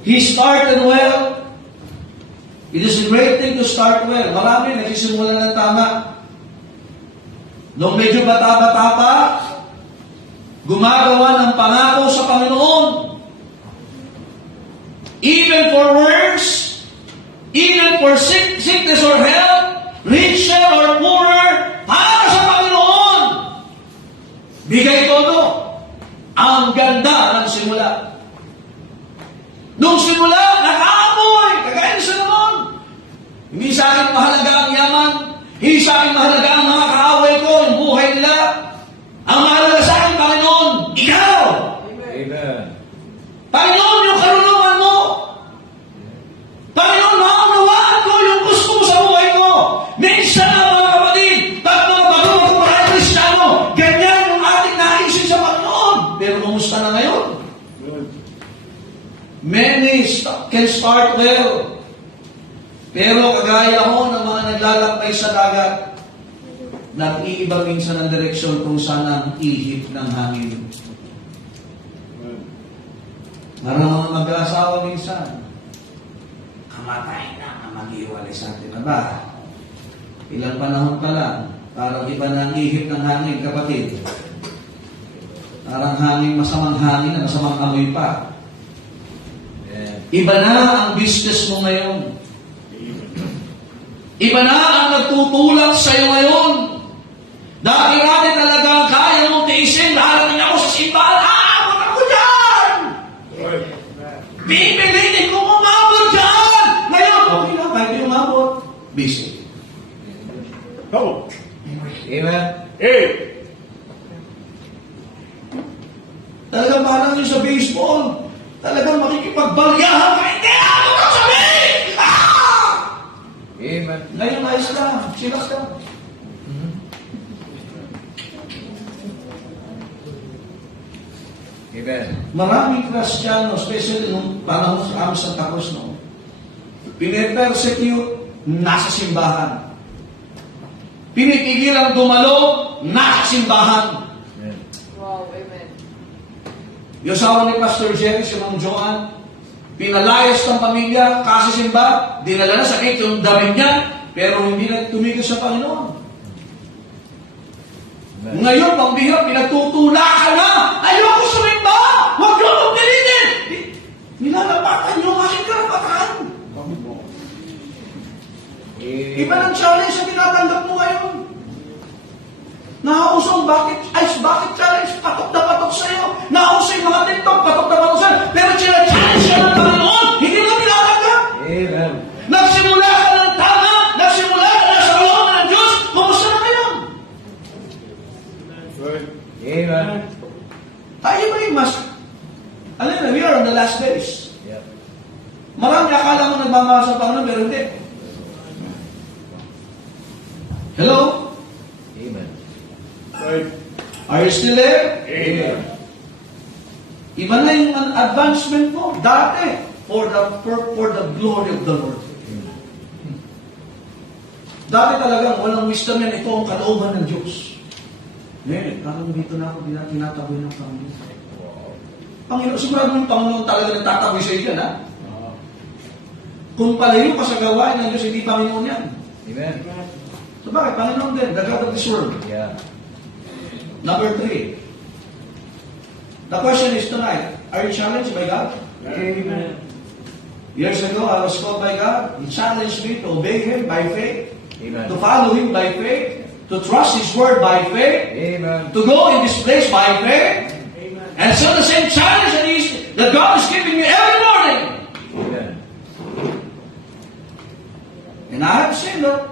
He started well. It is a great thing to start well. Marami nagsisimula ng tama. Nung medyo bata-bata pa, gumagawa ng pangako sa Panginoon. Even for works, even for sickness or health, richer or poorer, para sa Panginoon. Bigay todo. Ang ganda ng simula. Nung simula, nakaamoy. Kagaya ni Solomon. Hindi sa akin mahalaga ang yaman. Hindi sa akin mahalaga ang mga kaaway ko, yung buhay nila. Ang mahalaga sa akin, Panginoon, ikaw. Amen. Panginoon, yung karunungan mo. Panginoon, maunawaan ko yung gusto mo sa buhay ko. Minsan na mga kapatid, pag mga bago ko mga Kristiyano, ganyan yung ating naisip sa Panginoon. Pero kumusta na ngayon? Many can start well. Pero kagaya ko ng mga naglalakbay sa dagat, nag-iiba minsan ang direksyon kung saan ang ihip ng hangin. Marang mga mag-aasawa minsan, kamatay na ang mag-iwalay sa atin na ba? Ilang panahon pa lang, parang iba na ang ihip ng hangin, kapatid. Parang hangin, masamang hangin na masamang amoy pa. Iba na ang business mo ngayon. Iba na ang nagtutulak sa iyo ngayon. Dati-dati talaga kaya mong tiisin, darating ako sa simbahan, punta ko dyan! Pipilitin ko umabot dyan! Ngayon, okay lang, kahit yung umabot, busy. Come on. Amen. Hey. Talagang parang yung sa baseball, talagang makikipagbalyahan ka, hindi ako sasabihin! Amen. Ngayon, ayos ka, chillax ka. Amen. Maraming Kristiyano, especially nung panahon sa amin sa Cruz, no? Pine-persecute, nasa simbahan. Pinipigilang dumalo, nasa simbahan. Amen. Wow, amen. Yung asawa ni Pastor Jerry, si Ma'am Joanne, pinalayas ng pamilya, kasi simba, dinala na sa gate yung damit niya, pero hindi na tumigil sa Panginoon. Amen. Ngayon, pambihira, pinagtutula ka na! Ayoko sumimba! Huwag niyo akong pilitin! Nilalapatan niyo ang aking karapatan! Iba ng bakit challenge? Patok na patok sa'yo. Nausay mga TikTok, patok na patok sa'yo. Pero challenge siya ng Panginoon, hindi mo tinatanggap. Amen. Nagsimula ka ng tama, nagsimula ka na sa loob ng Diyos, kumusta na kayo? Right. Amen. Tayo ba yung mas... Alam na, we are on the last days. Yep. Marami akala mo nagmamahal sa Panginoon, pero hindi. Hello? Amen. Right. Are you still there? Amen. Iba na yung advancement mo. Dati, for the glory of the Lord. Dati talagang walang wisdom yan. Ito ang kalooban ng Diyos. Ngayon, parang dito na ako, tinataboy ng Panginoon. Panginoon, sigurado yung Panginoon talaga nagtataboy sa iyo, ha? Kung palayo ka sa gawain ng Diyos, hindi Panginoon yan. Amen. So bakit? Panginoon din, the God of this world. Yeah. Number 3. The question is tonight, are you challenged by God? Amen. Years ago, I was called by God. He challenged me to obey Him by faith, Amen. to follow Him by faith, to trust His word by faith, Amen. to go in this place by faith. And so the same challenge that God is giving me every morning. Amen. And I have seen, Lord,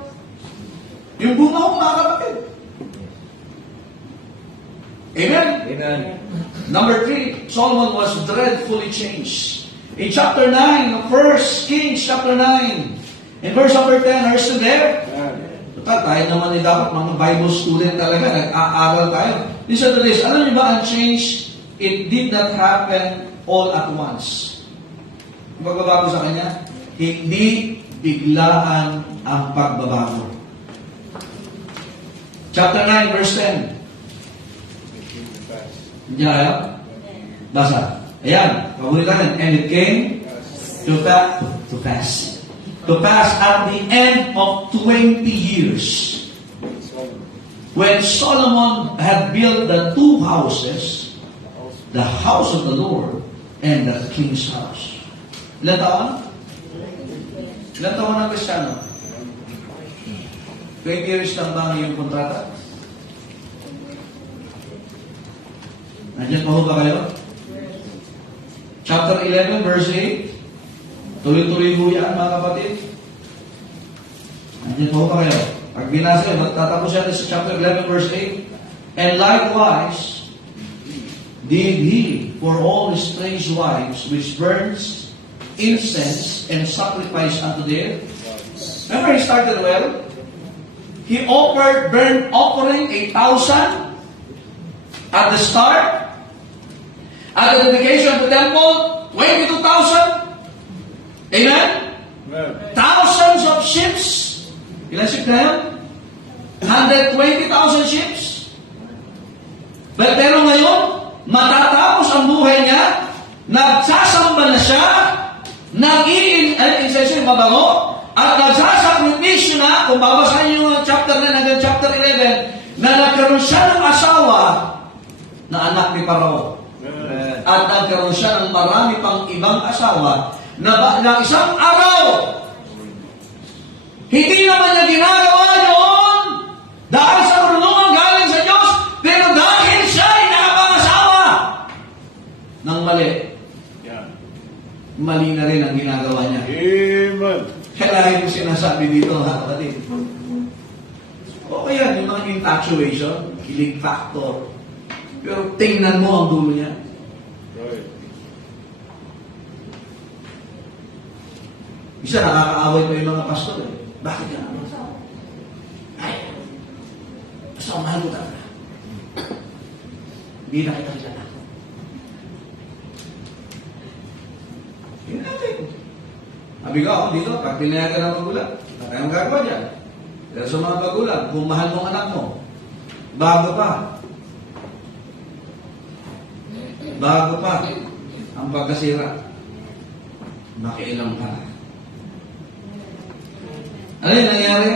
yung bunga ko mga kapatid. Amen? Amen. Number 3, Solomon was dreadfully changed. In chapter 9 of 1 Kings, chapter 9, in verse number 10, are you still there? Total, tayo naman ay dapat mga Bible student talaga, nag-aaral tayo. Listen to this, alam niyo ba ang change, it did not happen all at once. Pagbabago sa kanya, hindi biglaan ang pagbabago. Chapter 9, verse 10. Hindi na kayo? Basa. Ayan, pabulitan. And it came to pass. To pass at the end of 20 years, when Solomon had built the 2 houses, the house of the Lord and the king's house. Ilan taon? Ilan taon ng Kristiyano? 20 years lang ba ang iyong kontrata? Nandiyan pa ho ba kayo? Chapter 11, verse 8. Tuloy-tuloy ho yan, mga kapatid. Nandiyan pa ho ba kayo? Pag binasa yun, tatapos yan sa chapter 11, verse 8. And likewise, did he for all his strange wives, which burns incense and sacrifice unto them. Remember, he started well. He offered burnt offering 8,000 at the start. At the dedication of the temple, 22,000. Amen? Amen. Thousands of ships. Ilan ship na yan? 120,000 ships. Pero ngayon, matatapos ang buhay niya, nagsasamba na siya, nag-i-incense mabango, at nagsasakripisyo na, kung babasahin yung chapter 9 hanggang chapter 11, na nagkaroon siya ng asawa na anak ni Parao. At nagkaroon siya ng marami pang ibang asawa na isang araw, hindi naman niya ginagawa yun dahil sa karunungan galing sa Diyos, pero dahil siya ay nakapangasawa ng mali. Yeah. Mali na rin ang ginagawa niya. Amen. Kailangan yung sinasabi dito, ha, kapatid. Okay yan, yung mga infatuation, kilig factor. Pero tingnan mo ang dulo niya. Right. Isa nakakaaway pa yung mga pastor. Eh. Bakit yan? Ay, basta mahal ko talaga. Hindi na kita kilala. Yun natin. Sabi ko ako dito, pag pinayagan ng magulang, wala tayong gagawa dyan. Pero sa mga magulang, kung mahal mong anak mo, bago pa ang pagkasira, makialam ka. Ano yung nangyari?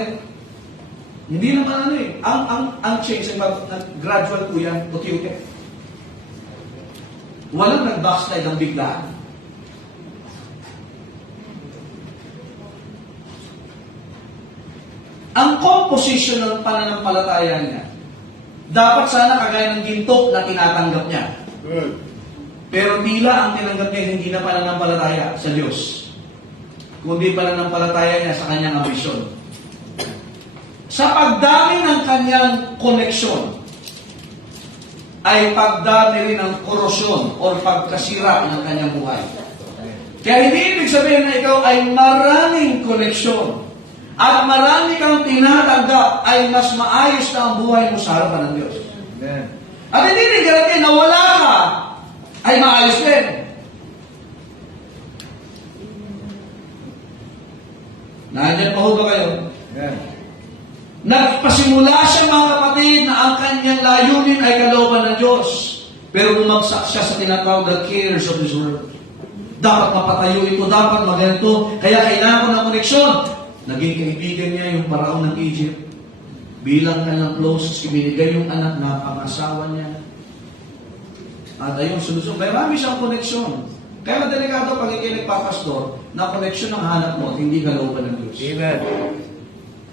Hindi naman ano eh. Ang change, gradual po yan, puti-uti. Walang nag-backslide ang biglaan. Ang composition ng pananampalataya niya, dapat sana kagaya ng ginto na tinatanggap niya. Good. Pero tila ang tinanggap niya hindi na pananampalataya sa Diyos, kundi pananampalataya niya sa kanyang ambisyon. Sa pagdami ng kanyang koneksyon, ay pagdami rin ng korosyon o pagkasira ng kanyang buhay. Kaya hindi ibig sabihin na ikaw ay maraming koneksyon at marami kang tinatanggap ay mas maayos na ang buhay mo sa harapan ng Diyos. Amen. At hindi rin garanti na wala ka ay maayos din. Nandiyan pa ho ba kayo? Amen. Nagpasimula siya mga kapatid na ang kanyang layunin ay kalooban ng Diyos. Pero bumagsak siya sa tinatawag na cares of this world. Dapat mapatayo ito, dapat maganito, kaya kailangan ko ng koneksyon. Naging kaibigan niya yung paraon ng Egypt. Bilang kanyang closest, ibinigay yung anak na pang-asawa niya. At ayun, sunod-sunod, may marami siyang koneksyon. Kaya delikado pag ikaw nagpapastor, na koneksyon ang hanap mo at hindi kalooban ng Diyos. Amen.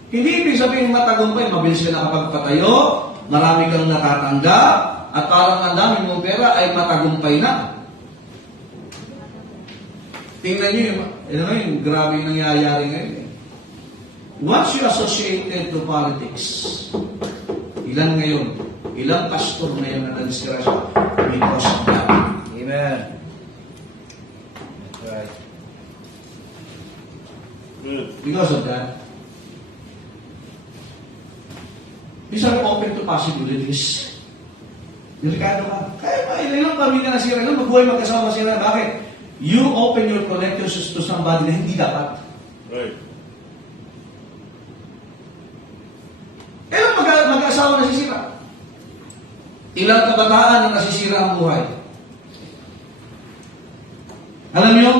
Hindi ibig sabihin matagumpay, mabilis ka nakapagpatayo, marami kang natatanggap, at parang ang dami mong pera ay matagumpay na. Tingnan nyo yung grabe yung nangyayari ngayon. Once you associated to politics, ilan ngayon, ilang pastor ngayon na nadisgrasya because of that. Amen. That's right. Good. Because of that. These are open to possibilities. Delikado ka. Kaya ba, ilang pamilya na sira, magbuhay magkasama sira. Bakit? You open your connections to somebody na hindi dapat. Right. Ilang mag-asawa nasisira? Ilang kabataan na nasisira ang buhay? Alam niyo,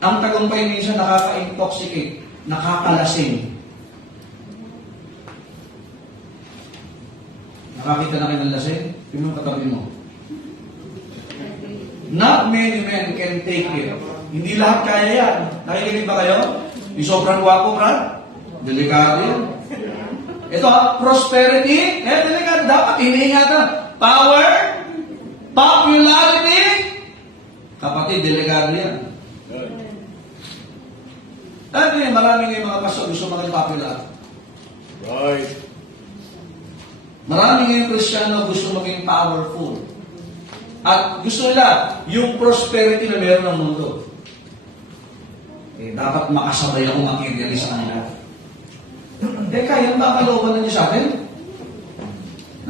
ang tagumpay minsan nakaka-intoxicate, nakakalasing. Nakakita na kayo ng lasing? Yung mga katabi mo. Not many men can take it. Hindi lahat kaya yan. Nakikinig ba kayo? Yung sobrang gwapo, Brad? Delikado yan. Ito prosperity, delikado. Dapat iniingatan. Power, popularity, kapatid, delikado yan. Good. At marami ngayong mga pastor gusto maging popular. Right. Marami ngayong Kristiyano gusto maging powerful. At gusto nila yung prosperity na meron ng mundo. Dapat makasabay ako materialist sa kanila. Teka, yan ba kalooban na niyo sa atin?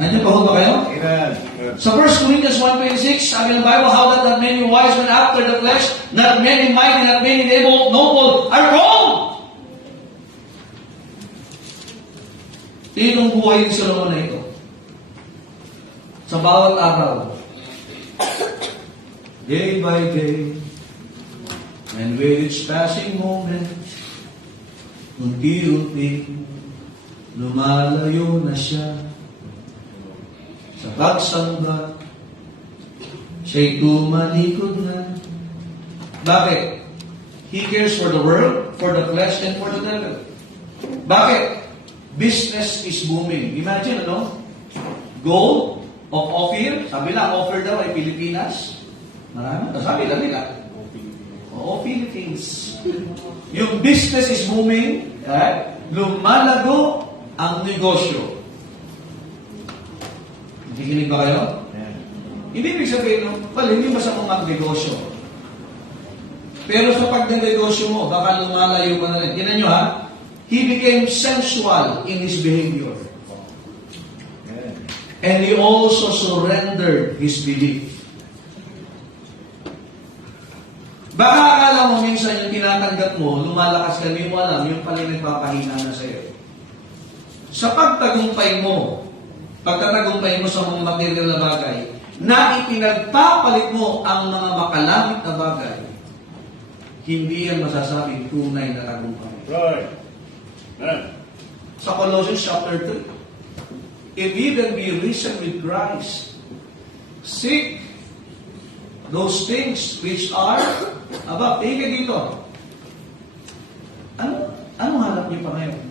Nandiyan pa ho ba kayo? Amen. Sa 1 Corinthians 1:26, sabi ng Bible, how that not many wise men after the flesh, not many mighty, not many able, noble, are wrong! Tinong buhay ni Solomon na ito. Sa bawat araw, day by day, and with each passing moment, unti-unti, lumalayo na siya sa pagsamba, siya'y tumalikod na. Bakit? He cares for the world, for the flesh, and for the devil. Bakit? Business is booming. Imagine, Gold of Ophir, sabi lang, Ophir daw ay Pilipinas. Marami, sabi lang nila. Oo, Philippines. Yung business is booming, lumalago ang negosyo. Nakikinig ba kayo? Hindi ibig sabihin, hindi masamang mag-negosyo. Pero sa pag-negosyo mo, baka lumalayo ka na rin. Tingnan nyo he became sensual in his behavior. And he also surrendered his belief. Baka akala mo minsan yung tinatanggap mo, lumalakas ka, hindi mo alam, yung pala nagpapahina na sa'yo. Sa pagtagumpay mo sa mga material na bagay, na ipinagpapalit mo ang mga makalamit na bagay, hindi yan masasabing tunay na tagumpay. Right. Amen. Sa Colossians chapter 3, if even be risen with Christ, seek those things which are above. Tingnan dito. Anong hanap niyo pa ngayon?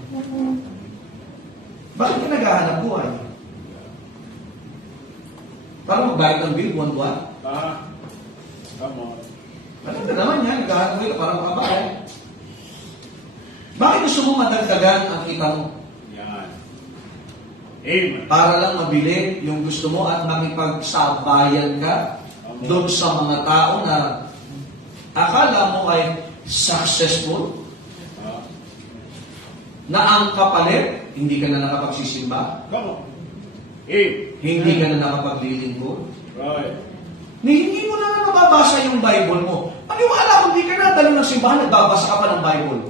Bakit ka naghahanap buhay? Para magbayad ng bill, buwan-buwan. Come on. Maganda naman yan, naghahanap ka para makabayad. Bakit gusto mo madagdagan ang kita mo? Yan. Amen. Para lang mabili yung gusto mo at makipagsabayan ka doon sa mga tao na akala mo ay successful, na ang kapalit, hindi ka na nakapagsisimba, Come on. Amen. hindi ka na nakapaglilingkod. Right. Hindi mo na nababasa yung Bible mo. Paniwala kung hindi ka na dalo ng simbahan, nagbabasa ka pa ng Bible.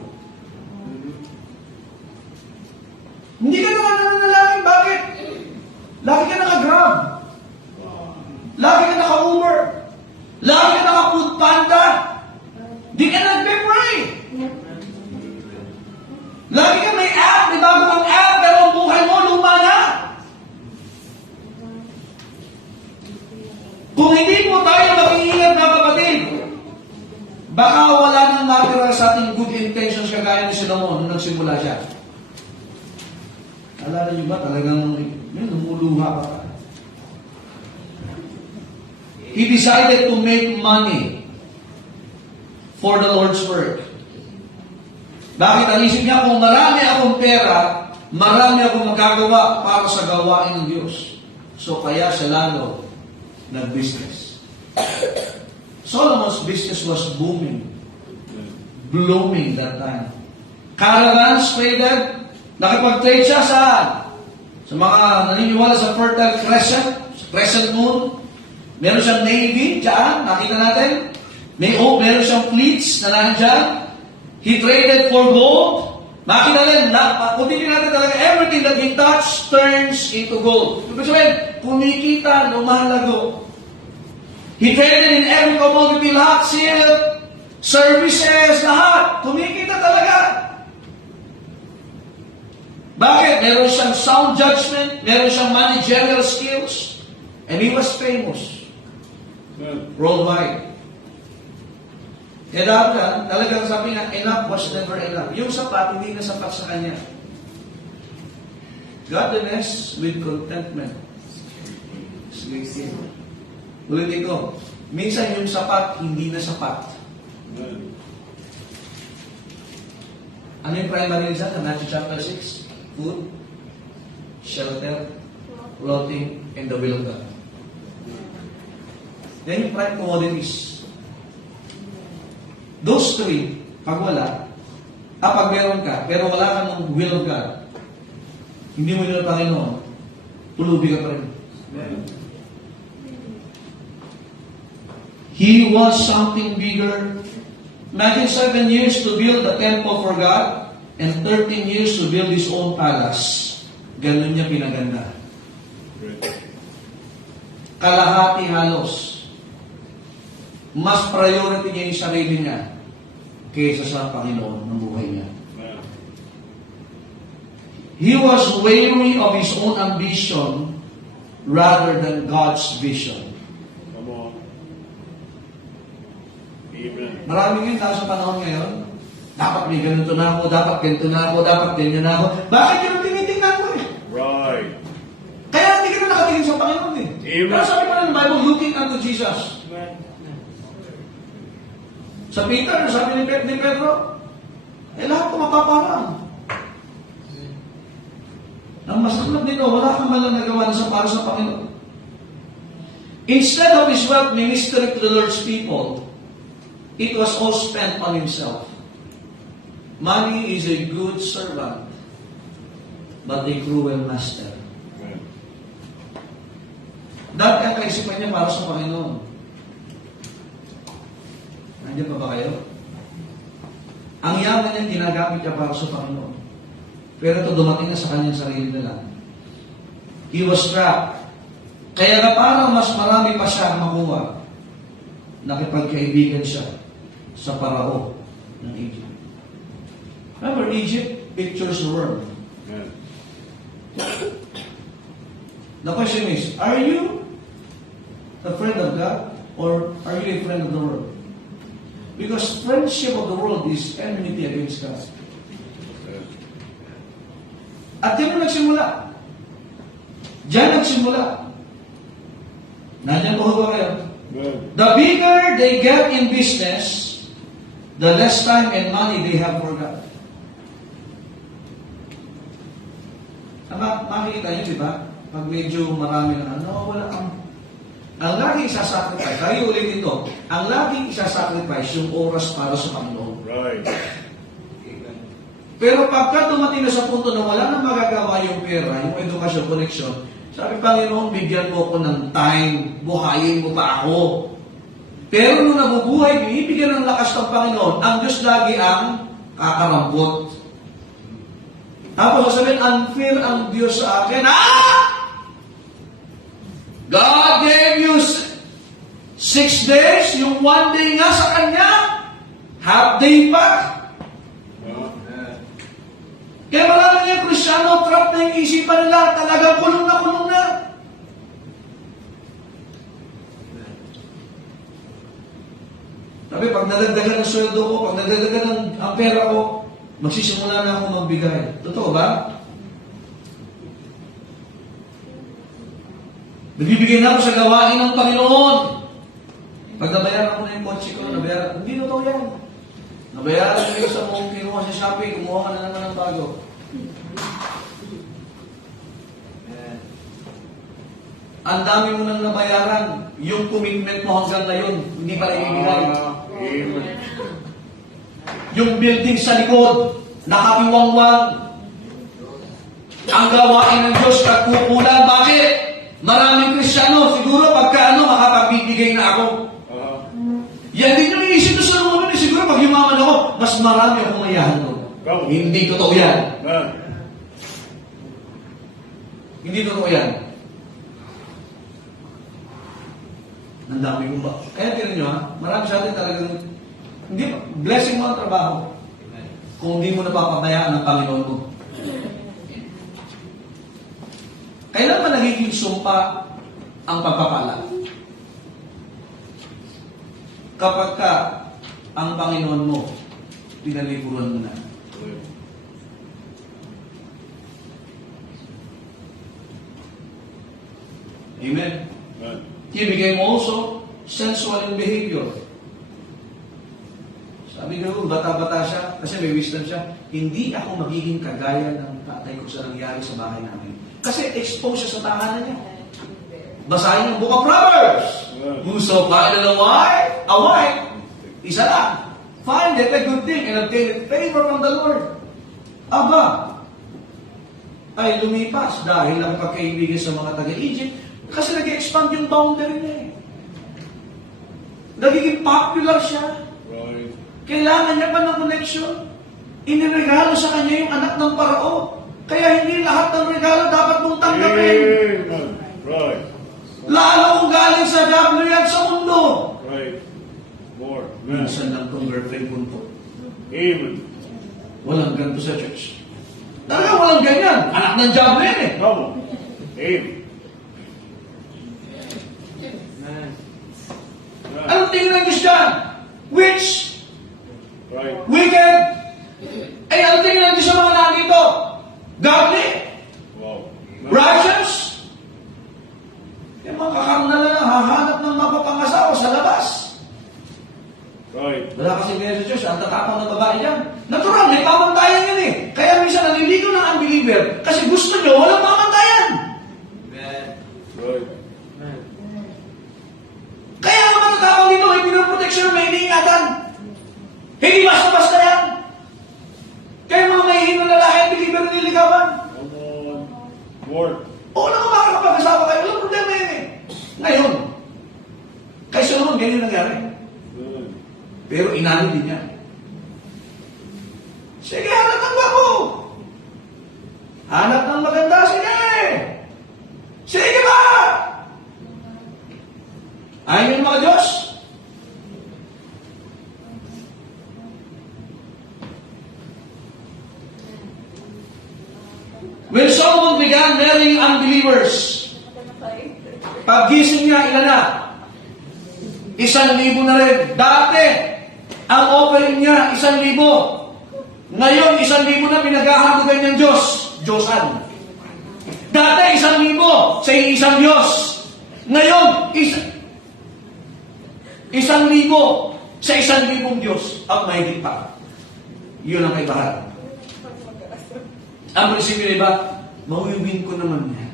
Hindi ka na nananalangin. Bakit? Lagi ka naka-Grab. Lagi ka naka-Uber. Lagi ka naka-Food Panda. Di ka nagpe-pray. Lagi ka may app, may bago kang app, pero ang buhay mo, luma na. Kung hindi po tayo mag-iingat na kapatid, baka wala nang matira sa ating good intentions kagaya ni Solomon nung nagsimula siya. Alala niyo ba talagang lumuluha pa? He decided to make money for the Lord's work. Bakit? Ang isip niya, kung marami akong pera, marami akong magagawa para sa gawain ng Diyos. So kaya siya lalo nag-business. Solomon's business was booming, blooming that time. Caravans traded, nakipag-trade siya saan? Sa mga naniniwala sa Fertile Crescent, sa Crescent Moon. Meron siyang navy, dyan, nakita natin. Meron siyang fleets na nandyan. He traded for gold. Makita natin, kundi natin talaga, everything that he touched turns into gold. Ibig sabihin, kumikita, lumalago. He traded in every commodity, lahat, silk, services, lahat. Kumikita talaga. Bakit? Meron siyang sound judgment, meron siyang managerial skills, and he was famous worldwide. Kaya dapat talagang sabi nga, enough was never enough. Yung sapat, hindi na sapat sa kanya. Godliness with contentment. Ulitin ko, minsan yung sapat, hindi na sapat. Ano yung primary reason sa Matthew chapter 6? Food, shelter, clothing, and the will of God. Then yung prime commodities. Those three, pag wala, pag meron ka, pero wala ka ng will of God, hindi mo nila Panginoon, tulubi ka pa rin. He wants something bigger. Imagine 7 years to build a temple for God and 13 years to build his own palace. Ganun niya pinaganda. Kalahati halos. Mas priority niya yung sarili niya kaysa sa Panginoon ng buhay niya. He was weary of his own ambition rather than God's vision. Come on. Amen. Maraming yun tayo sa panahon ngayon. Dapat may ganito na ako, dapat ganito na ako, dapat ganyan na ako. Bakit yun ang tinitingnan ko eh? Right. Kaya hindi ka na nakatingin sa Panginoon eh. Amen. Pero sabi pa ng Bible, looking unto Jesus. Sa Peter, sabi ni Pedro, lahat ko mapaparang. Ang masaklap nito, wala kang malang nagawa na para sa Panginoon. Instead of his wealth ministering to the Lord's people, it was all spent on himself. Money is a good servant, but a cruel master. Dahil ang kaisipan niya para sa Panginoon. Nandiyan pa ba kayo? Ang yaman niya, ginagamit niya para sa Panginoon. Pero ito dumating na sa kanyang sarili na lang. He was trapped. Kaya na parang mas marami pa siya makuha, nakipagkaibigan siya sa parao ng Egypt. Remember, Egypt pictures the world. The question is, are you a friend of God or are you a friend of the world? Because friendship of the world is enmity against God. At yan ang nagsimula. Diyan nagsimula. Nandiyan po ba kayo? Amen. The bigger they get in business, the less time and money they have for God. Makikita nyo, di ba? Pag medyo marami na, wala kang... Ang laging isasacrifice, tayo ulit ito, ang laging isasacrifice yung oras para sa Panginoon. Right. Pero pagka dumating na sa punto na wala nang magagawa yung pera, yung edukasyon, connection, sabi, Panginoon, bigyan mo ako ng time, buhayin mo pa ako. Pero nung nabubuhay, binibigyan ng lakas ng Panginoon, ang Diyos lagi ang kakarampot. Tapos sasabihin, unfair ang Diyos sa akin. God gave you 6 days, yung 1 day nga sa Kanya, half day pa. Kaya marami yung Kristyano, trap na yung isipan nila, talagang kulong na kulong na. Sabi, pag nadagdagan ng sweldo ko, pag nadagdagan ang pera ko, magsisimula na ako magbigay. Totoo ba? Nagbibigay na ako sa gawain ng Panginoon. Pag nabayaran ko na yung kotse ko, nabayaran, hindi totoo yan. Nabayaran ko sa mong kinuha sa Shopee, kumuha ka na naman ng bago. Ang dami mo nang nabayaran, yung commitment mo hanggang ngayon, hindi pa naibigay. Amen. Yung building sa likod, nakapiwangwang. Ang gawain ng Diyos kagkukulan. Bakit? Maraming Kristyano, siguro pagka makapagbibigay na ako. Yan din yung iisip ko sa mga siguro pag yumaman ako, mas marami akong mayahan doon. Hindi totoo yan. Hindi totoo yan. Ang dami kong ba? Kaya tignan nyo marami sa atin talagang, hindi pa, blessing mo ang trabaho. Kung hindi mo napapabayaan ng Panginoon mo. Kailan ba nagiging sumpa ang pagpapala? Kapag ka ang Panginoon mo, pinaliguran mo na. Amen? He became also sensual in behavior. Sabi ko, bata-bata siya, kasi may wisdom siya, hindi ako magiging kagaya ng tatay ko sa nangyari sa bahay namin. Kasi exposed siya sa tahanan niya. Basahin yung Book of Proverbs. Whoso findeth a wife, isa lang. Find it a good thing and obtain favor from the Lord. Aba, ay lumipas dahil ang pagkaibigan sa mga taga-Egypt kasi nag-expand yung boundary niya eh. Nagiging popular siya. Right. Kailangan niya pa ng connection. Iniregalo sa kanya yung anak ng parao. Kaya hindi lahat ng regalo dapat mong tanggapin. Amen. Right. Lalo kung galing sa W at sa mundo. Right. More. Amen. Minsan lang kong girlfriend punto. Amen. Walang ganito sa church. Talaga walang ganyan. Anak ng W yan eh. Come on. Amen. Anong tingin ng Diyos dyan? Which? Right. Wicked? Ay, anong tingin ng Diyos sa mga nandito? Godly? Wow. Righteous? Yung mga kakarnal na lang, hahanap ng mapapangasawa sa labas. Right. Wala kasi kaya sa Diyos, ang tatapang ng babae dyan. Natural, may pamantayan yan eh. Kaya minsan naliligo ng unbeliever kasi gusto nyo, walang pamantayan. Right. Kaya ang mga tatapang dito, may pinoproteksyon, may iniingatan. Hindi basta-basta yan. Kaya mga mahihino na lahat, believer na nililigawan. Come on. More. Oo naman makakapag-asawa kayo, walang problema yan eh. Ngayon, kay Solomon, ganyan nangyari. Good. Pero inano din niya. Sige, hanap ng bako. Hanap ng maganda, sige. Sige ba? Ayaw yung mga Diyos. When Solomon began marrying unbelievers, paggising niya, ilan na? 1,000 na rin. Dati, ang offering niya, 1,000. Ngayon, 1,000 na pinaghahagugan ng Diyos. Diyosan. Dati, 1,000 sa isang Diyos. Ngayon, 1,000 sa 1,000 Diyos at mahigit pa. Yun ang kaibahan. Ang prinsipyo na iba, mawiwin ko naman yan.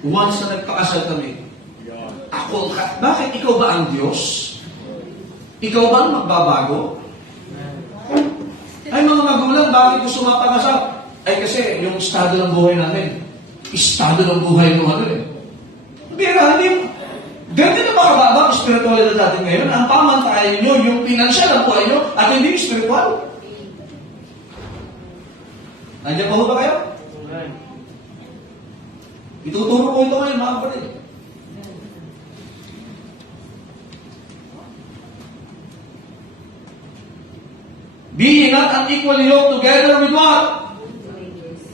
Once na nagpakasal kami, God. ako, bakit ikaw ba ang Diyos? Ikaw ba ang magbabago? Ay mga magulang, bakit gusto mapakasal? Ay kasi yung estado ng buhay namin, estado ng buhay ng ano eh. Hindi, ganito na makababa ang spiritualidad natin ngayon. Ang pamantayan nyo, yung pinansyal ng buhay nyo, at hindi yung spiritual. Nandiyan pa ho ba kayo? Ituturo ko ito ngayon, mga kapatid. Be not unequally yoked together with what?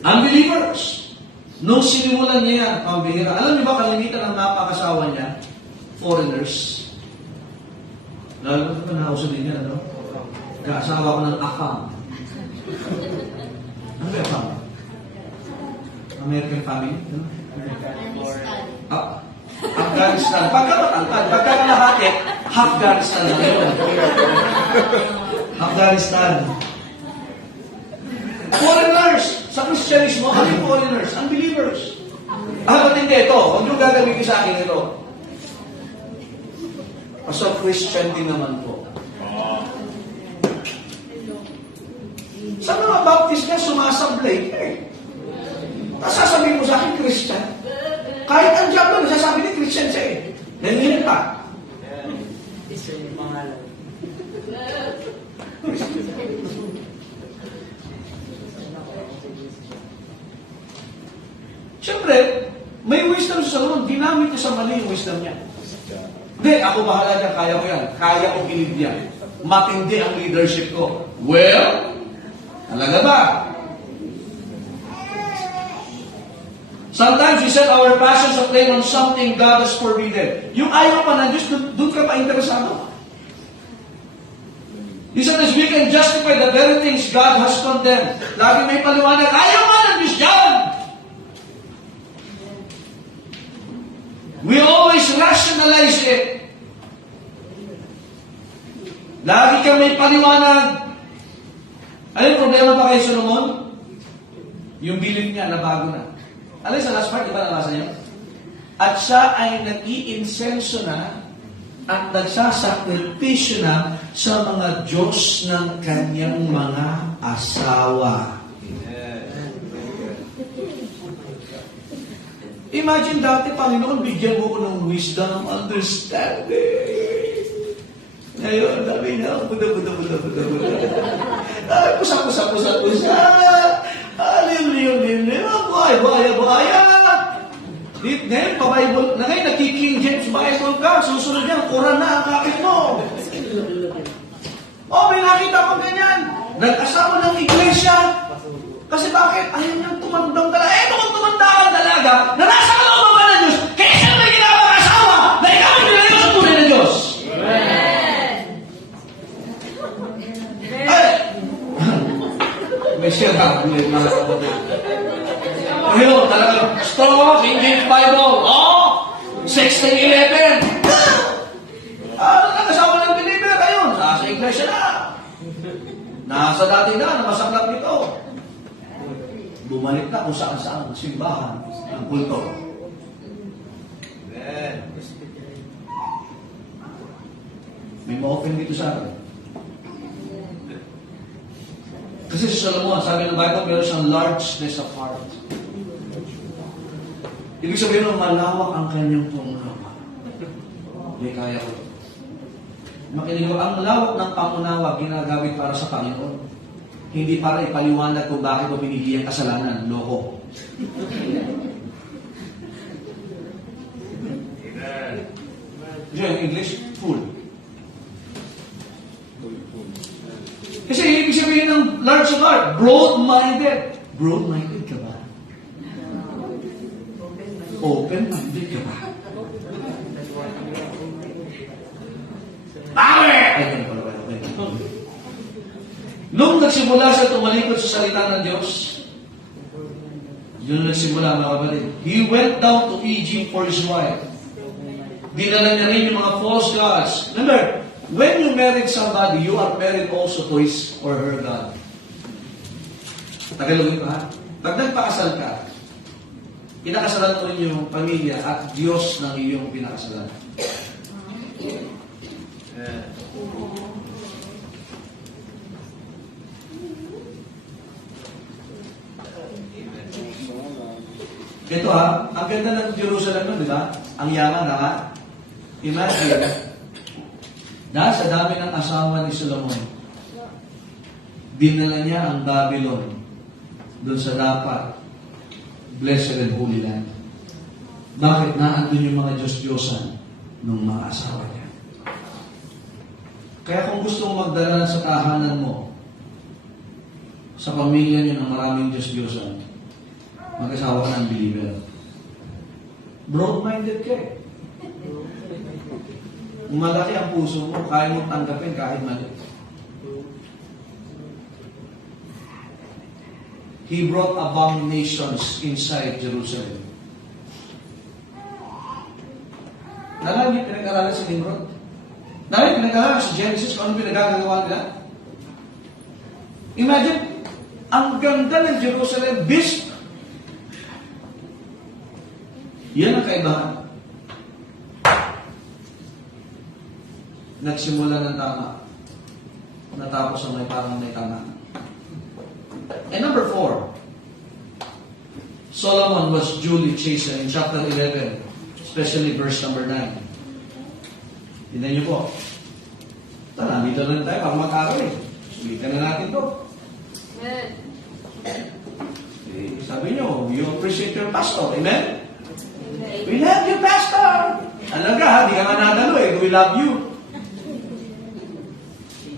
Unbelievers. Nung sinimulan niya yan, pambihira. Alam niyo ba, kalimitan ang napakasawa niya? Foreigners. Lalo na nauso din yan, ano? Kaasawa ko ng AFAM. Ano ba AFAM? American Family? Ano? Afghanistan. Pagkakalahati, Afghanistan na ngayon. Afghanistan. Foreigners. Sa Christianismo, ano yung foreigners? Unbelievers. Ba't hindi ito? Huwag nyo gagawin sa akin ito. Pastor Christian din naman po. Sa mga Baptist nga, sumasablay eh. Tapos sasabihin mo sa akin, Christian. Kahit ang diablo, nasasabi ni Christian siya eh. Nandiyan pa. Siyempre, may wisdom sa Solomon. Ginamit niya sa mali yung wisdom niya. Hindi, ako bahala dyan. Kaya ko yan. Kaya ko gilid yan. Matindi ang leadership ko. Well, talaga ba? Sometimes we set our passions aflame on something God has forbidden. Yung ayaw pa ng Diyos, doon ka pa interesado. You sometimes we can justify the very things God has condemned. Lagi may paliwanag, ayaw nga ng Diyos yan! We always rationalize it. Lagi kang may paliwanag. Ano yung problema pa kay Solomon? Yung bilin niya na bago na. Alam sa last part, di ba nabasa niyo? At siya ay nag-iinsenso na at nagsasakripisyo na sa mga Diyos ng kanyang mga asawa. Imagine dati, Panginoon, bigyan mo ko ng wisdom, understanding. Ngayon, sabi niya, buda. Ay, pusa. Buhaya. Ngayon, pa-Bible, ngayon, naki-King James Bible ka, susunod niya, Quran na ang kapit mo. May nakita ko ganyan. Nag-asawa ng iglesia. Kasi bakit? Ayaw niyang tumandang talaga. Kung tumandang talaga, na nasa kalooban ba ng Diyos, kaya siya may ginawang asawa, na ikaw ang nilagay sa tunay ng Diyos. Ay! May siya kagulit, mga kapatid. Ngayon, talagang strong, King James Bible. 16:11. Nag-asawa ng believer kayo. Nasa iglesia na. Nasa dati na masaklap nito. Bumalik na kung saan-saan simbahan ng kulto. May ma-open dito sa akin. Kasi si Solomon, sabi ng Bible, meron siyang largeness of heart. Ibig sabihin ng malawak ang kanyang pangunawa. Hindi kaya ko. Makinig mo, ang lawak ng pangunawa ginagamit para sa Panginoon. Hindi para ipaliwanag kung bakit mo binigyan kasalanan. Loko. Yung English, full. Kasi ibig sabihin ng large of heart, broad-minded. Broad-minded ka ba? Open-minded ka ba? Nung nagsimula siya tumalikod sa salita ng Diyos, yun nagsimula, mga kapatid. He went down to Egypt for his wife. Dinala niya rin yung mga false gods. Remember, when you married somebody, you are married also to his or her God. Tagalogin ko ha? Pag nagpakasal ka, pinakasalan mo rin yung pamilya at Diyos ng iyong pinakasalan. Ito ha, ang ganda ng Jerusalem nun, di ba? Ang yaman ha? Imagine, dahil sa dami ng asawa ni Solomon, dinala niya ang Babylon doon sa dapat blessed and holy land. Bakit naandun yung mga Diyos-Diyosan ng mga asawa niya? Kaya kung gusto mong magdala sa tahanan mo, sa pamilya niyo ng maraming Diyos-Diyosan, mag-asawa ka ng believer. Broad-minded ka eh. Malaki ang puso mo, kaya mo tanggapin kahit mali. He brought abominations inside Jerusalem. Nalala niyo pinag-aralan si Nimrod? Nalala niyo pinag-aralan si Genesis kung ano pinagagawa nila? Imagine, ang ganda ng Jerusalem, beast. Yan ang kaibahan. Nagsimula ng tama. Natapos ang parang may tama. And number 4, Solomon was duly chastened in chapter 11, especially verse number 9. Tignan niyo po. Tara, dito na tayo para mag-aral eh. Sulitan na natin to. Eh, sabi niyo, you appreciate your pastor. Amen? We love you, pastor! Alaga ha, di ka nga nadalo eh. We love you.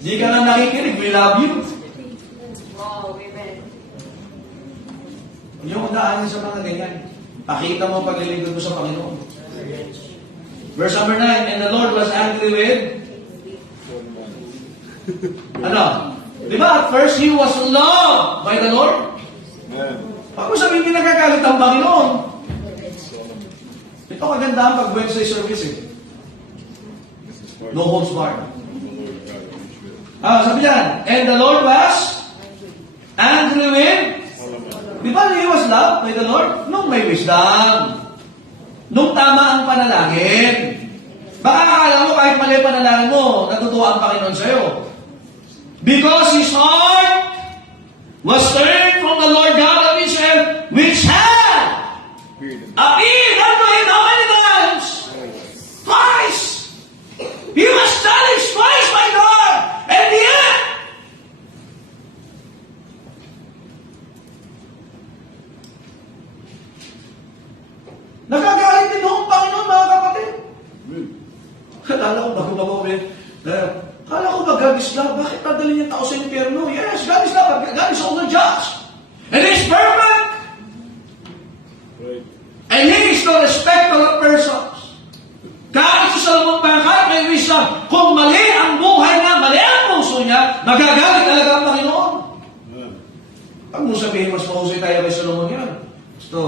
Di ka nga nakikinig. We love you. Wow, amen. Yung daanin sa mga ganyan. Pakita mo paglilingkod mo sa Panginoon. Verse number 9, and the Lord was angry with ano? Di ba? At first, he was loved by the Lord. Pag mo sabihin, hindi nagkagalit ang Panginoon. Ito kagandahan pag Wednesday service eh. No holds barred. Sabi yan, and the Lord was angry with, di ba he was loved by the Lord? Nung may wisdom. Nung tama ang panalangin. Baka akala mo kahit mali ang panalangin mo, natutuwa ang Panginoon sa'yo. Because his heart was turned from the Lord God of Israel, which had appeared unto him how many times? Twice! He was challenged twice by God, and yet, nagagalit din noong Panginoon, mga kapatid. Kala ko bago kala ko ba God is love? Bakit nadali niya tao sa impyerno? Yes, God is love. God is also just. And He is perfect. Right. And He is no respecter of persons. Kahit sa Solomon pa, kahit may wisdom, kung mali ang buhay niya, mali ang puso niya, magagalit talaga ang Panginoon. Pag mo sabihin, mas mahusay tayo kay Solomon yan. Gusto,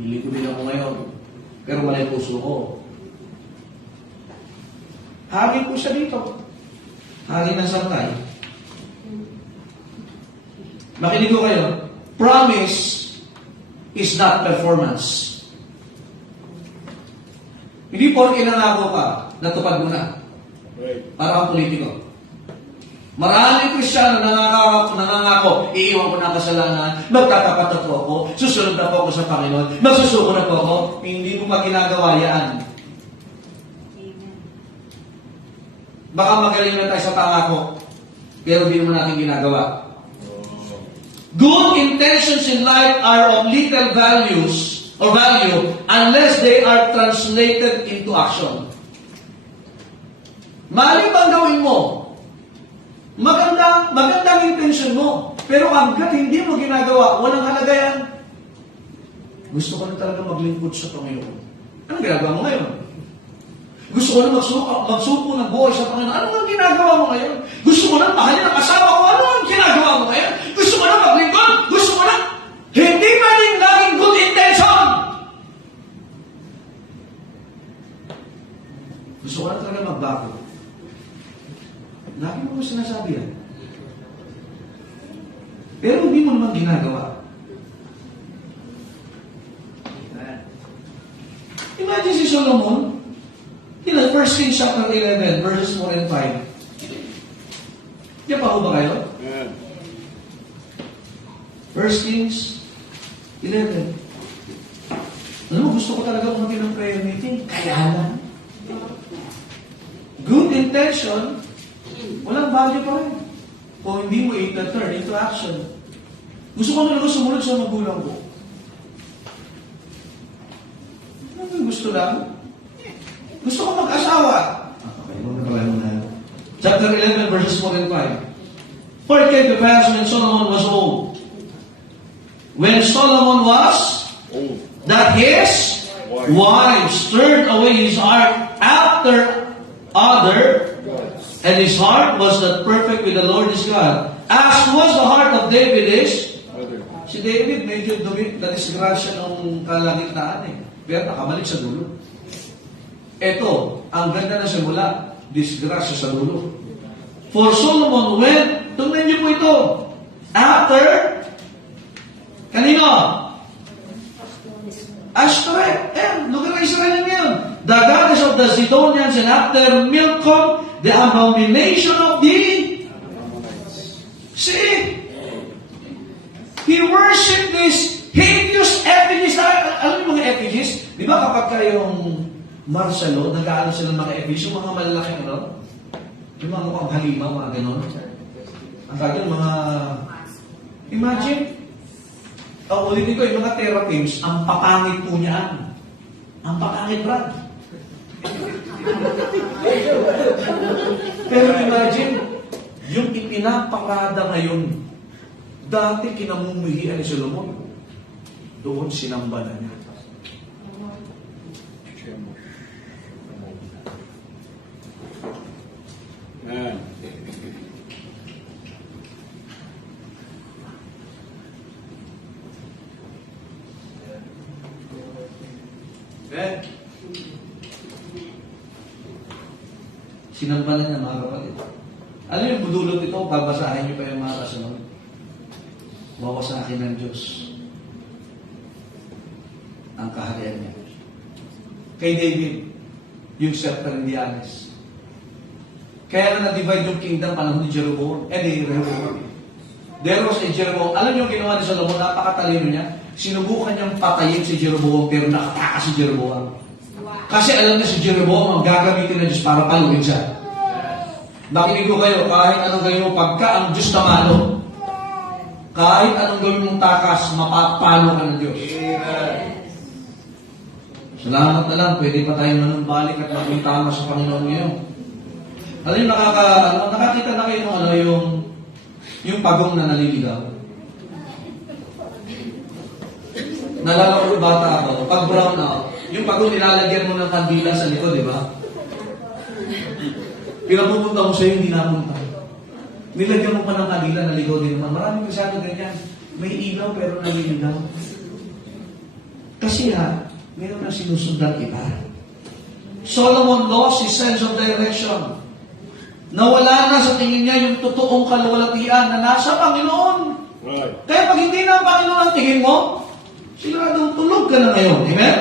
nilikumin ako ngayon. Pero mali puso ko. Hari po siya dito. Hari ng sangkay. Makinig ko kayo. Promise is not performance. Hindi porke nangako ka, natupad mo na. Right. Para kang politiko. Maraming Kristiyano nangangako, iiwan ko na ang kasalanan, magtatapat na po ako, susunod na po ako sa Panginoon, magsusuko na po ako. Hindi mo pa ginagawa yan. Baka magaling na tayo sa pangako, pero hindi mo natin ginagawa. Good intentions in life are of little values or value unless they are translated into action. Mali bang gawin mo? Magandang intention mo, pero hanggat hindi mo ginagawa, walang halaga yan. Gusto ko na talaga maglingkod sa Panginoon. Anong ginagawa mo ngayon? Gusto ko na magsuko ng buhay sa Panginoon. Ano ang ginagawa mo ngayon? Gusto ko na mahalin ang asawa ko. Ano ang ginagawa mo ngayon? Gusto ko na maglingkod. Gusto ko na... Hindi pa rin laging good intention. talaga magbago. Lagi mo sinasabi yan. Pero hindi mo naman ginagawa. Imagine si Solomon, 1 Kings chapter 11, verses 4 and 5. Diyan pa ba kayo? Amen. 1 Kings 11. Alam mo, gusto ko talaga umatin ng prayer meeting. Kaya lang. Good intention, walang value pa rin. Kung hindi mo i-turn into action. Gusto ko talaga sumunod sa magulang ko. Ano gusto lang? Gusto ko mag-asawa. Okay, magkakalain mo na yan. Chapter 11, verses 4 and 5. For it came to pass when Solomon was old. When Solomon was Oh. that his wives turned away his heart after other, and his heart was not perfect with the Lord his God. As was the heart of David is, si David medyo na-disgrasya ng kalagitnaan eh. Pero nakabalik sa dulo. Ito, ang ganda na simula, disgrasya sa dulo. For Solomon went, tingnan niyo po ito, after, kanino? Ashtoreth. Look at Israel ngayon. The goddess of the Zidonians, and after Milcom, the abomination of the... See? He worshipped this hideous effigies. Alam niyo mga effigies? Di ba kapag kayong Marcelo, nag-aaral sila ng mga effigies, yung mga malalaking ano? Yung mga mukhang halima, mga ganon. Ang kagyan, mga... Imagine, ulitin ko, yung mga terrapims, ang papangit po niyan. Ang papangit, Brad. Pero imagine, yung ipinaparada ngayon, dati kinamumuhian ni Solomon, doon sinamba na niya. Amen. Okay? Sinamba na niya, mga kapatid. Alam yung budulot ito, babasahin niyo pa yung mga kasunod. Wawasakin ng Diyos ang kaharian niya. Kay David, yung scepter ni Dianes. Kaya na na-divide yung kingdom panahon ni Jeroboam. Ni Rehoboam. There was a Jeroboam. Alam niyo yung ginawa ni Solomon, napakatalino niya. Sinubukan niyang patayin si Jeroboam, pero nakatakas si Jeroboam. Kasi alam niya si Jeroboam ang gagamitin ng Diyos para paluin siya. Nakinig ko kayo, kahit anong gawin mo, pagka ang Diyos namalo, kahit anong gawin mong takas, mapapalo ka ng Diyos. Salamat na lang, pwede pa tayo manumbalik at maging tama sa Panginoon ngayon. Alam niyo, nakakita na kayo ng yung pagong na naliligaw. Nalala ko bata ako, pag brown out, yung pagong nilalagyan mo ng kandila sa likod, di ba? Pinapupunta mo sa'yo, hindi napunta. Nilagyan mo pa ng kandila, naligaw din naman. Maraming masyado ganyan. May ilaw pero naliligaw. Kasi meron na sinusundan iba. Solomon lost his sense of direction. Nawala na sa tingin niya yung totoong kalawalatian na nasa Panginoon. Right. Kaya pag hindi na ang Panginoon ang tingin mo, siguradong tulog ka na ngayon. Amen?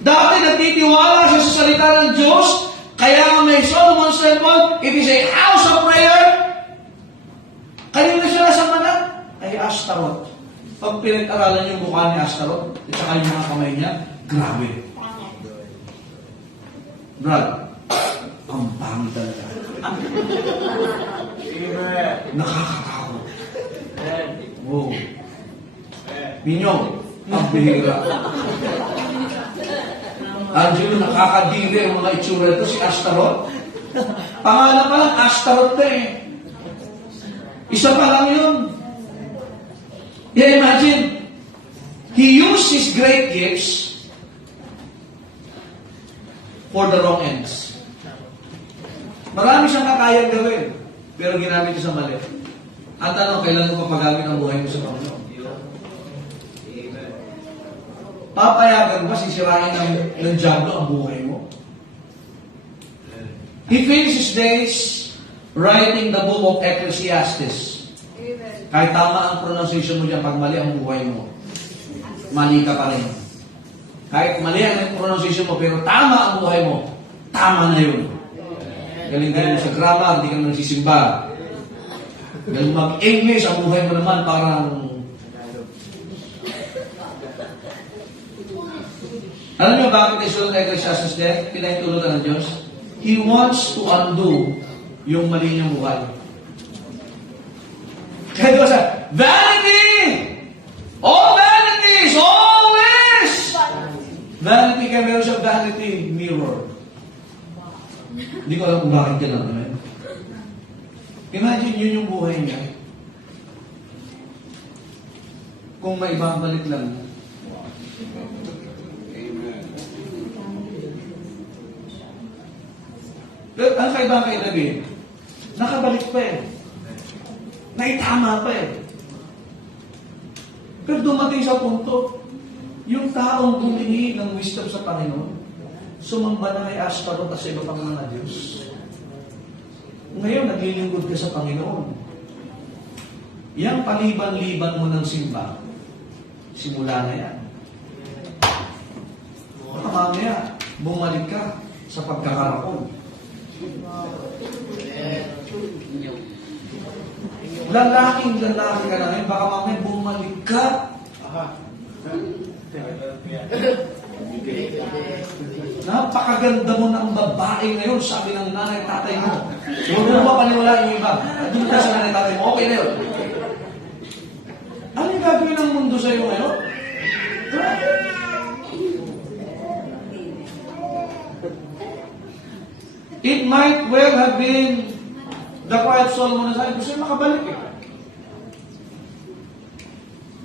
Dati nagtitiwala siya sa salita ng Diyos, kaya may Solomon's Temple, it is a house of prayer. Kanina siya nasa manang? Ay Ashtaroth. Pag pinag-aralan yung mukha ni Ashtaroth, at saka yung mga kamay niya, grabe. Brad, ang pangit talaga. Nakakatakot. Wow. Minyong, ang bihira. Angelo, nakakadiri ang mga itsura ito, si Ashtaroth. Pangalan pa lang, Ashtaroth na eh. Isa pa lang yun. Yeah, imagine, he used his great gifts for the wrong ends. Marami siyang kakayang gawin, pero ginamit niya sa mali. Ang tanong, kailan mo papagamit ang buhay mo sa Panginoon? Papayagan ba sisirain ng Diablo ang buhay mo? He finished his days writing the book of Ecclesiastes. Amen. Kahit tama ang pronunciation mo dyan, pag mali ang buhay mo, mali ka pa rin. Kahit mali ang pronunciation mo, pero tama ang buhay mo, tama na yun. Galing-galing mo sa grammar, hindi ka naman nagsisimba. Galing mag-English, ang buhay mo naman parang... Alam niyo bakit isulat ng Ecclesiastes din? Pinahintulutan ng Diyos? He wants to undo yung mali niyang buhay. Kaya diba sa vanity! All vanities! Always! Vanity, kaya meron siya vanity mirror. Hindi ko alam kung bakit yan lang. Imagine yun yung buhay niya. Kung may ibabalik lang. Pero ang kaiba kay David, nakabalik pa eh. Naitama pa eh. Pero dumating sa punto, yung taong humingi ng wisdom sa Panginoon, sumamba na kay Astarot at sa iba pang mga Diyos. Ngayon, naglilingkod ka sa Panginoon. Yang paliban-liban mo ng simba, simula na yan. Baka mamaya, bumalik ka sa pagkakarakon. Lalaking-lalaki ka na ngayon, baka mamaya bumalik ka. Napakaganda mo ng babae ngayon, sabi ng nanay tatay mo. Huwag mo ba paniwala yung iba? Doon ka sa nanay tatay mo, okay na yun. Ano yung gagawin ng mundo sa iyo ngayon? It might well have been the quiet Solomon na sabi, gusto niya makabalik eh.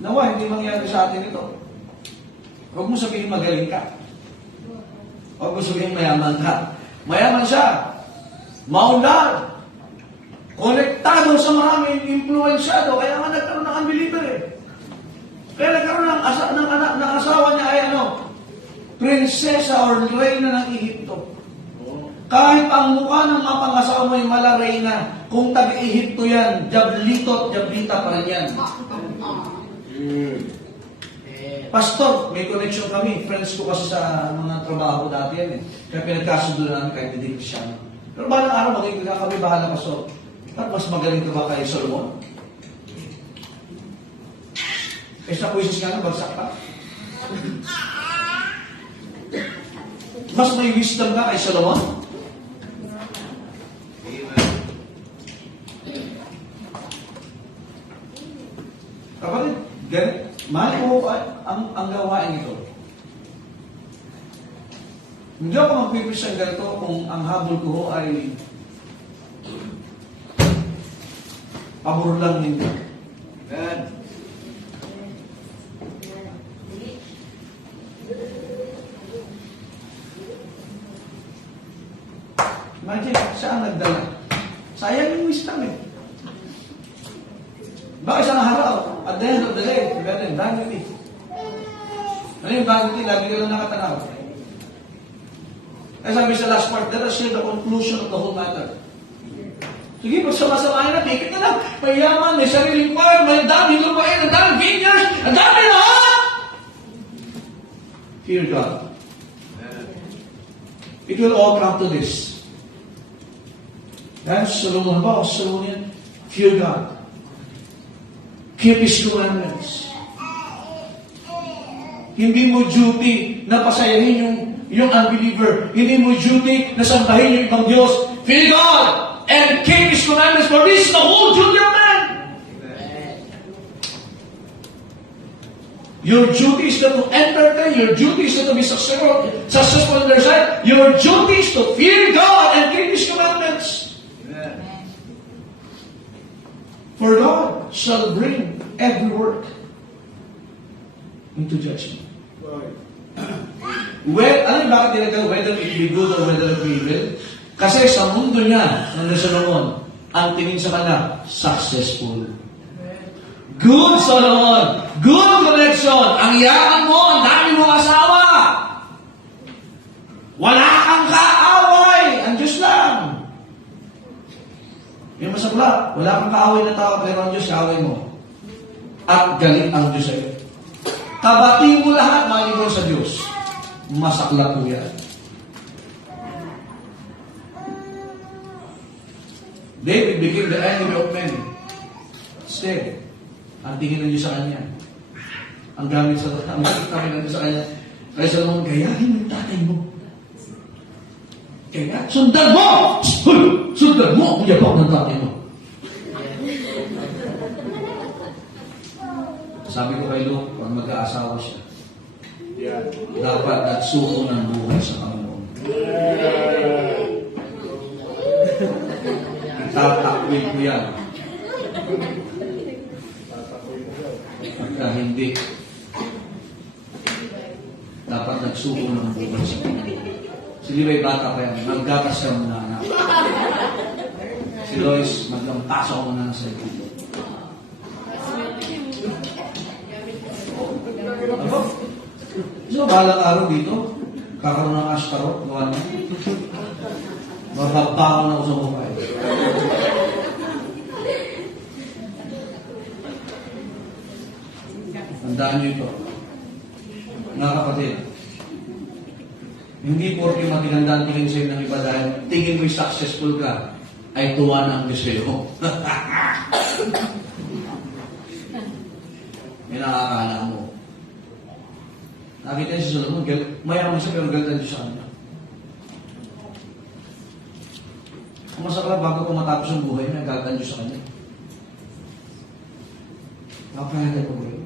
Nawa, hindi mangyari sa atin ito. Huwag mo sabihin magaling ka. Huwag mo sabihin mayaman ka. Mayaman siya. Maunlad. Konektado sa maraming influensyado. Kaya nga nagkaroon ng unbeliever eh. Kaya nagkaroon ng asawa niya ay prinsesa or reyna ng Ehipto. Kahit ang mukha ng mga pangasawa mo yung mala reyna, kung taga-Ehipto yan, jablito at jablita pa rin yan. Pastor, may connection kami. Friends ko kasi sa mga trabaho dati yan eh. Kaya pinagkasundo namin kahit hindi Kristiano. Pero balang araw, magiging kami bahala, Pastor. At mas magaling ka ba kay Solomon? Eh sa puwisis nga bagsak pa. Mas may wisdom ka kay Solomon? Kapatid, mahal ko ang gawain ito. Hindi ako magpipresent ganito kung ang habol ko ay pabor lang ninyo. Amen. Imagine, saan nagdala? Sayang yung wisdom eh. Baka isang araw, at the end of the day, meron vanity. Ano yung vanity? Lagi ka lang nakatanaw. Kaya sabi sa last part, let us share the conclusion of the whole matter. Sige, pagsama-samahin na, pikit na lang. Mayaman, may sariling farm, may daming lupain, ang daming vineyards, ang daming lahat! Fear God. It will all come to this. That's Solomon ba? Solomon yan. Fear God. Keep His commandments. Hindi mo duty na pasayahin yung unbeliever. Hindi mo duty na sambahin yung ibang Diyos. Fear God and keep His commandments, for this is the whole duty of man. Your duty is not to entertain. Your duty is not to be successful on their side. Your duty is to fear God and keep His commandments. For God shall bring every work into judgment. Alam niyo bakit tinatawag whether it be good or whether it be evil? Kasi sa mundo niya, ng Solomon, ang tingin sa kanya, successful. Good Solomon, good connection, ang yaman mo, ang dami mong asawa. Wala kang kaaway, ang Diyos lang. Yung masakla, wala kang kaaway na tao, pero ang Diyos kaaway mo. At galit ang Diyos sa'yo. Kabati mo lahat, maligaw sa Diyos. Masakla po yan. David became the enemy of many. Instead, ang tingin ng Diyos sa kanya. Ang gamit ng Diyos sa kanya. Kaya sa naman, gayahin mo yung tatay mo. Kaya, sundan mo! Sundan mo ang yabang ng tatay mo. Sabi ko kay Luke, pag mag-aasawa siya, Yeah. dapat nagsuko ng buhay sa Panginoon. Tatakwil ko yan. Pagka hindi, dapat nagsuko ng buhay sa Panginoon. Si Levi bata pa yan, naggatas ka muna anak. Si Lois, maglampas ako muna sa iyo. Ano? So, balang araw dito, kakaroon ng astarot, gawa na. Mababaon ako sa mukha. Tandaan niyo ito. Mga kapatid, hindi porke matinanda ang tingin sa'yo ng iba dahil tingin mo'y successful ka, ay tuwa na ang Diyos sa'yo. May nakakala mo. Nakita niyo si Solomon, mayaman siya pero galitan Diyos sa kanya. Ang masakla bago ko matapos ang buhay niya, galitan Diyos sa kanya. Napakahalaga ko ba yun?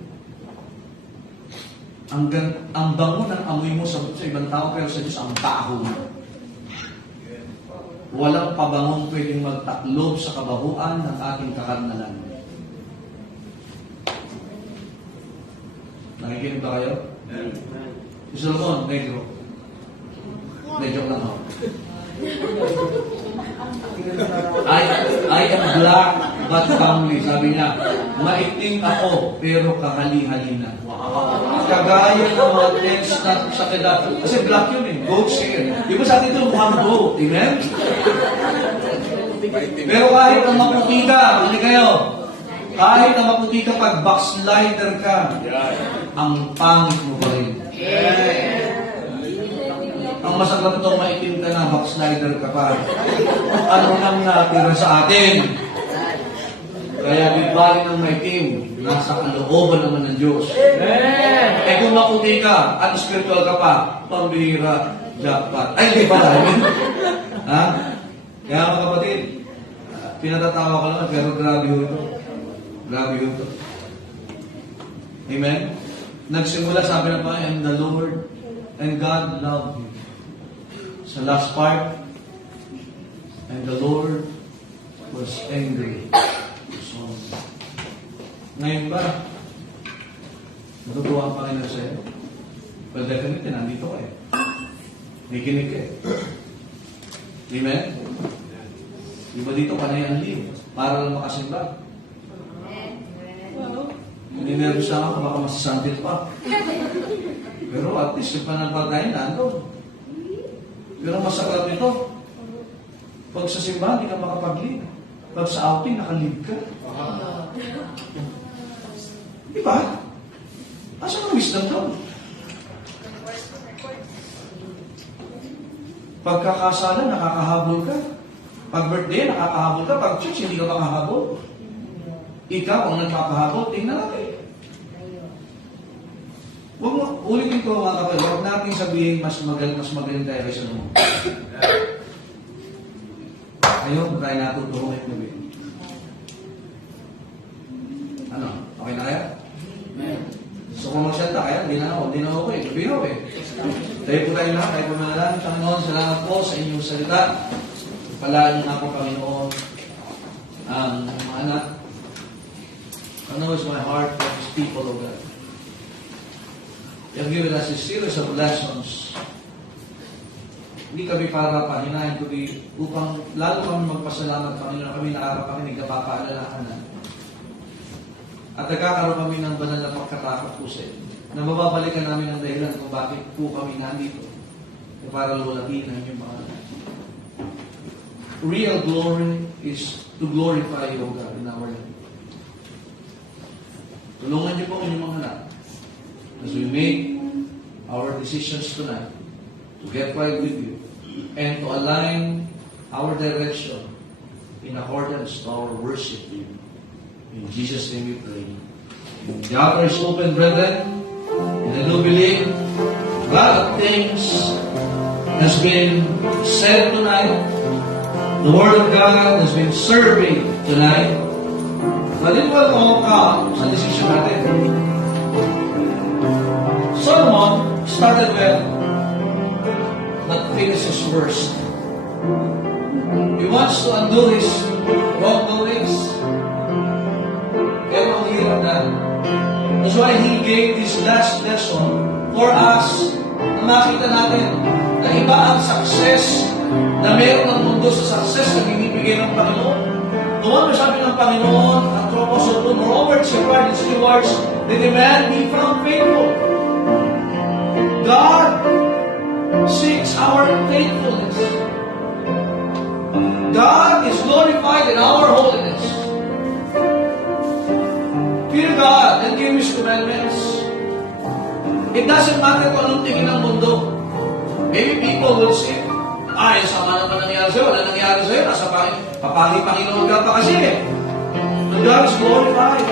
Ang bango ng amoy mo sa ibang tao, pero sa Diyos, ang baho mo. Walang pabangong pwedeng magtaklob sa kabahuan ng ating kakarnalan. Nakikinig ba kayo? Si Solomon, negro. Medyo lang ako. I am black but family. Sabi niya, maitim ako pero kakali-halina. Kagaya ng mga text na sa Kedah. Kasi black yun eh. Goat's hair. Di ba sa atin ito mukhang goat? Amen? Pero kahit na maputi ka, hindi kayo. Kahit na maputi ka pag backslider ka, ang pangit mo pa rin. Ang masarap ito, maitim ka na, backslider ka pa. Ano nang natira sa atin? Kaya di bali ng maitim, nasa kalooban naman ng Diyos. Eh kung maputi ka, at spiritual ka pa, pambihira, jackpot. Ay, hindi pala. Ha? Kaya mga kapatid, pinatatawa ko lang, pero grabe ho ito. Grabe ho ito. Amen? Nagsimula, sabi ng Panginoon, and the Lord and God loved you. Sa last part, and the Lord was angry. So, ngayon ba, natutuwa ang Panginoon sa'yo? Well, definitely, nandito ka eh. Nakikinig ka eh. Amen? Di ba dito panay ang liw? Para lang makasimba. Ninervous lang ako, baka masisantil pa. Pero at least, yung pananampalataya nandun. Pero masaklat nito, pag sa simbahan, hindi ka makapag-lead. Pag sa outing, naka-lead ka. Di ba? Asa ang wisdom doon? Pagkakasala, nakakahabol ka. Pag birthday, nakakahabol ka. Pag church, hindi ka makahabol. Ikaw ang nagpapahabol, tingnan natin. Huwag mo, ulitin ko mga kapatid, huwag natin sabihin mas magaling tayo kaysa naman. Ngayon, tayo natutuhong at gabi. Ano? Okay na kaya? So kung magsalita kaya, hindi na ako eh. Gabi ako eh. Tayo po tayo lahat, tayo po nalang. Panginoon, salamat po sa inyong salita. Palaan na po, Panginoon, ang mga anak. I know it's my heart for His people, O God. You have given us a series of lessons. Hindi kami para pahinahin, kundi upang lalo kami magpasalamat, Panginoon, kami nakakapakinig, napapaalalahanan. At nagkakaroon kami ng banal na pagkatakot po sa inyo. Na mababalikan namin ang dahilan kung bakit po kami nandito. Para lulatin ang inyong mga. Real glory is to glorify you, O God, in our life. Tulungan niyo po ang inyong mga anak as we make our decisions tonight to get right with you and to align our direction in accordance to our worship to you. In Jesus' name we pray. The altar is open, brethren, and I do believe a lot of things has been said tonight. The Word of God has been serving tonight. But it will all come sa decision natin. Solomon started well, but finishes worst. He wants to undo his wrongdoings. Pero ang hirap na. That's why he gave this last lesson for us na makita natin na iba ang success na meron ng mundo sa success na binibigay ng Panginoon. Doon sabi ng Panginoon at Tropos of Doon, Robert Shepard and stewards, they demand be found faithful. God seeks our faithfulness. God is glorified in our holiness. Fear God and keep His commandments. It doesn't matter kung anong tingin ng mundo. Maybe people will say, ay, sama naman nangyari sa'yo. Wala nangyari sa'yo. Nasa Panginoon ka pa kasi. But God is glorified.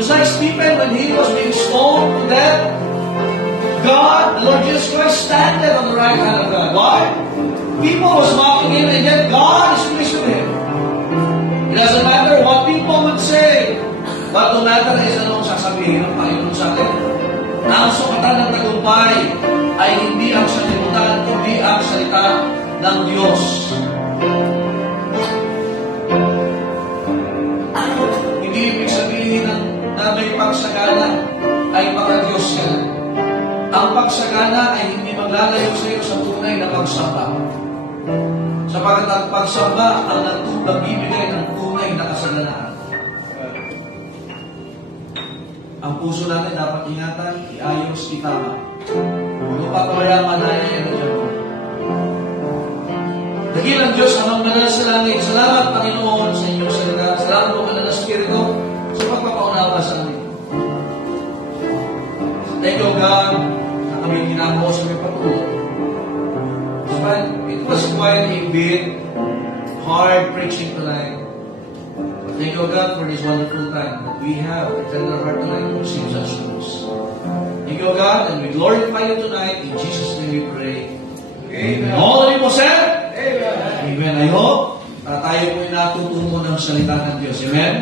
Just like Stephen, when he was being stoned to death, God, the Lord Jesus Christ, standing on the right hand of God. Why? People was mocking him, and yet God is pleased with him. It doesn't matter what people would say, but no matter is anong sasabihin ng Panginoon sa atin. Na ang sukatan ng tagumpay ay hindi ang salimutan, kundi ang salita ng Diyos. Hindi ibig sabihin na may pagsagana ay maka-Diyos ka. Ang pagsagana ay hindi maglalayo sa iyo sa tunay na pagsamba. Sapagat ang pagsamba ang nagbibigay ng tunay na kasaganaan. Ang puso natin dapat ingatan, iayos, itama. Kung papawala na yan dyan. Dakilang Diyos, amang banal sa langit. Salamat, Panginoon, sa inyong salita. Salamat po, banal na Espiritu, sa pagpapaunawa sa amin. Thank you, God, na kami ginagawa sa may patuloy. It was quite a bit hard preaching tonight. Thank you, God, for this wonderful time that we have a tender heart tonight to receive such news. Thank you, God, and we glorify you tonight. In Jesus' name we pray. Amen. All of you said? Amen. Amen. I hope tayo po ay natutumo ng salita ng Diyos. Amen?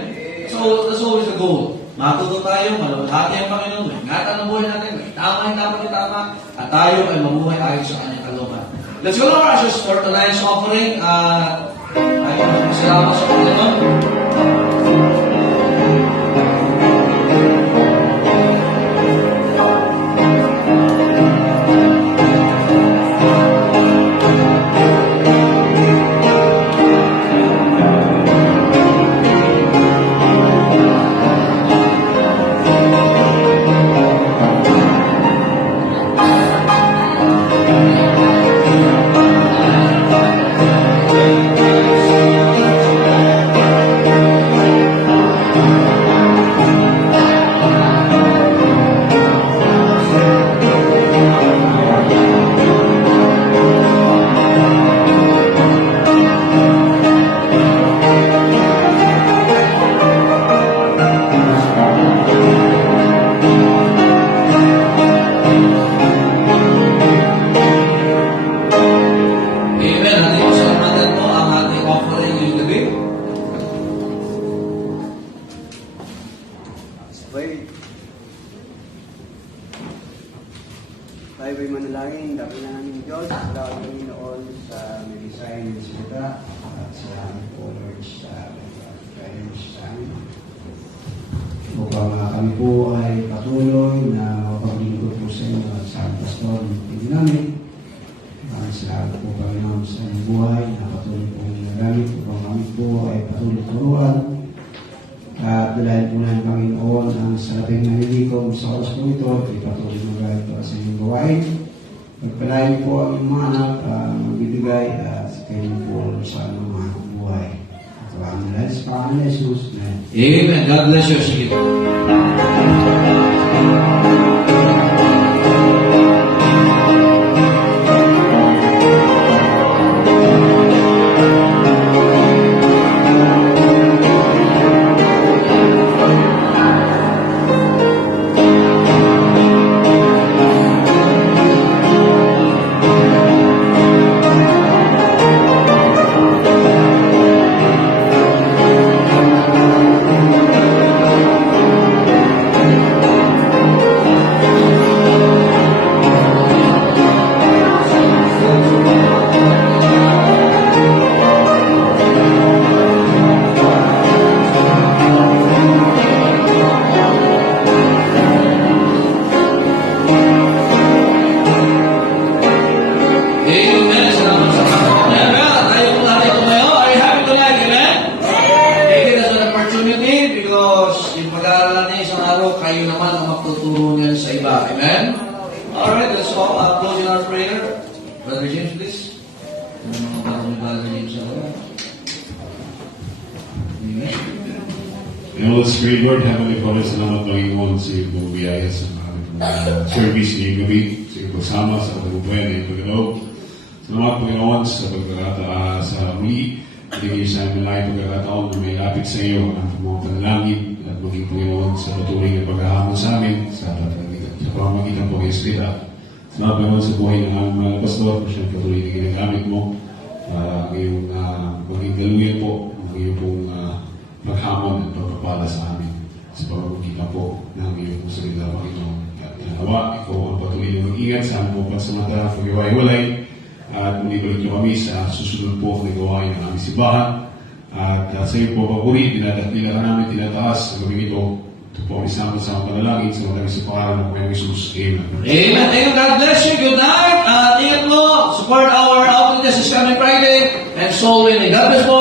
So, that's always the goal. Matuto tayo, maluhati ang Panginoon, ingatan ang buhay natin, may tama yung dapat itama, at tayo ay mamuhay ayon sa kanyang kalooban. Let's go to our ashes for tonight's offering. Ay, salamat sa Panginoon. Tayo ba'y manalangin, dakilan namin Diyos, salamat Panginoon sa medisign ng salita at salamat po Lord sa guidance sa amin. Upang kami po ay patuloy na mapaglingkod po sa inyo at sa pastor ng pili namin. Maraming salamat po Panginoon sa inyong buhay na patuloy po ginagamit upang kami po ay patuloy turuan. At dahil po ng Panginoon ang saraping nanilikom sa oras po ito, ipatuloy magalit para sa inyong gawain. Pagpalain po ang inyong mga anak, magbibigay at sa kanyang po sa mga buhay. At Tawagan nila sa pangalan ni Jesus. Amen. Amen. God bless you. Sige. Amen. Salamat sa Panginoon. Tayo po natin tumayo. Are you happy tonight? Amen? Take it as an opportunity because yung pag-aaral natin isang araw, kayo naman ang magtuturo niyan sa iba. Amen? Alright, let's all close in our prayer. Brother James, please. Ano mga bago ni Brother James sa araw? Amen. And let's pray, Lord, Heavenly Father, salamat Panginoon sa iyong pong biyaya sa aming service ngayong gabi, sa iyong pagsama sa pagbubuhay na iyong pagkalaw. Salamat Panginoon sa pagkakataon sa muli, hindi sa aming lahat pagkakataon na may lapit sa iyo ang mga panalangin at maging Panginoon sa patuloy na paghahamon sa amin sa pamamagitan po ng Espiritu. Salamat Panginoon sa buhay ng aming mga pastor, kung siyang patuloy na ginagamit mo para ngayong maging galuyan po, ang iyong pong paghamon at pagpapala sa amin sa pamamagitan po ng iyong pong salita, Panginoon. At nawa, ikaw ang patuloy na mag-ingat sa aming pong pansamantala ng pag-iwalay at muli balik niyo kami sa susunod po na gawain ng aming simbahan. At sa iyo po papuri, dinadakila ka namin, tinataas sa gabing ito. Ito po ang isang sa panalangin sa mga sa pangalan ng Panginoong Jesus. Amen. Amen. Thank you. God bless you. Good night. Ingat mo. Support our outreach this coming Friday and soul winning. God bless po.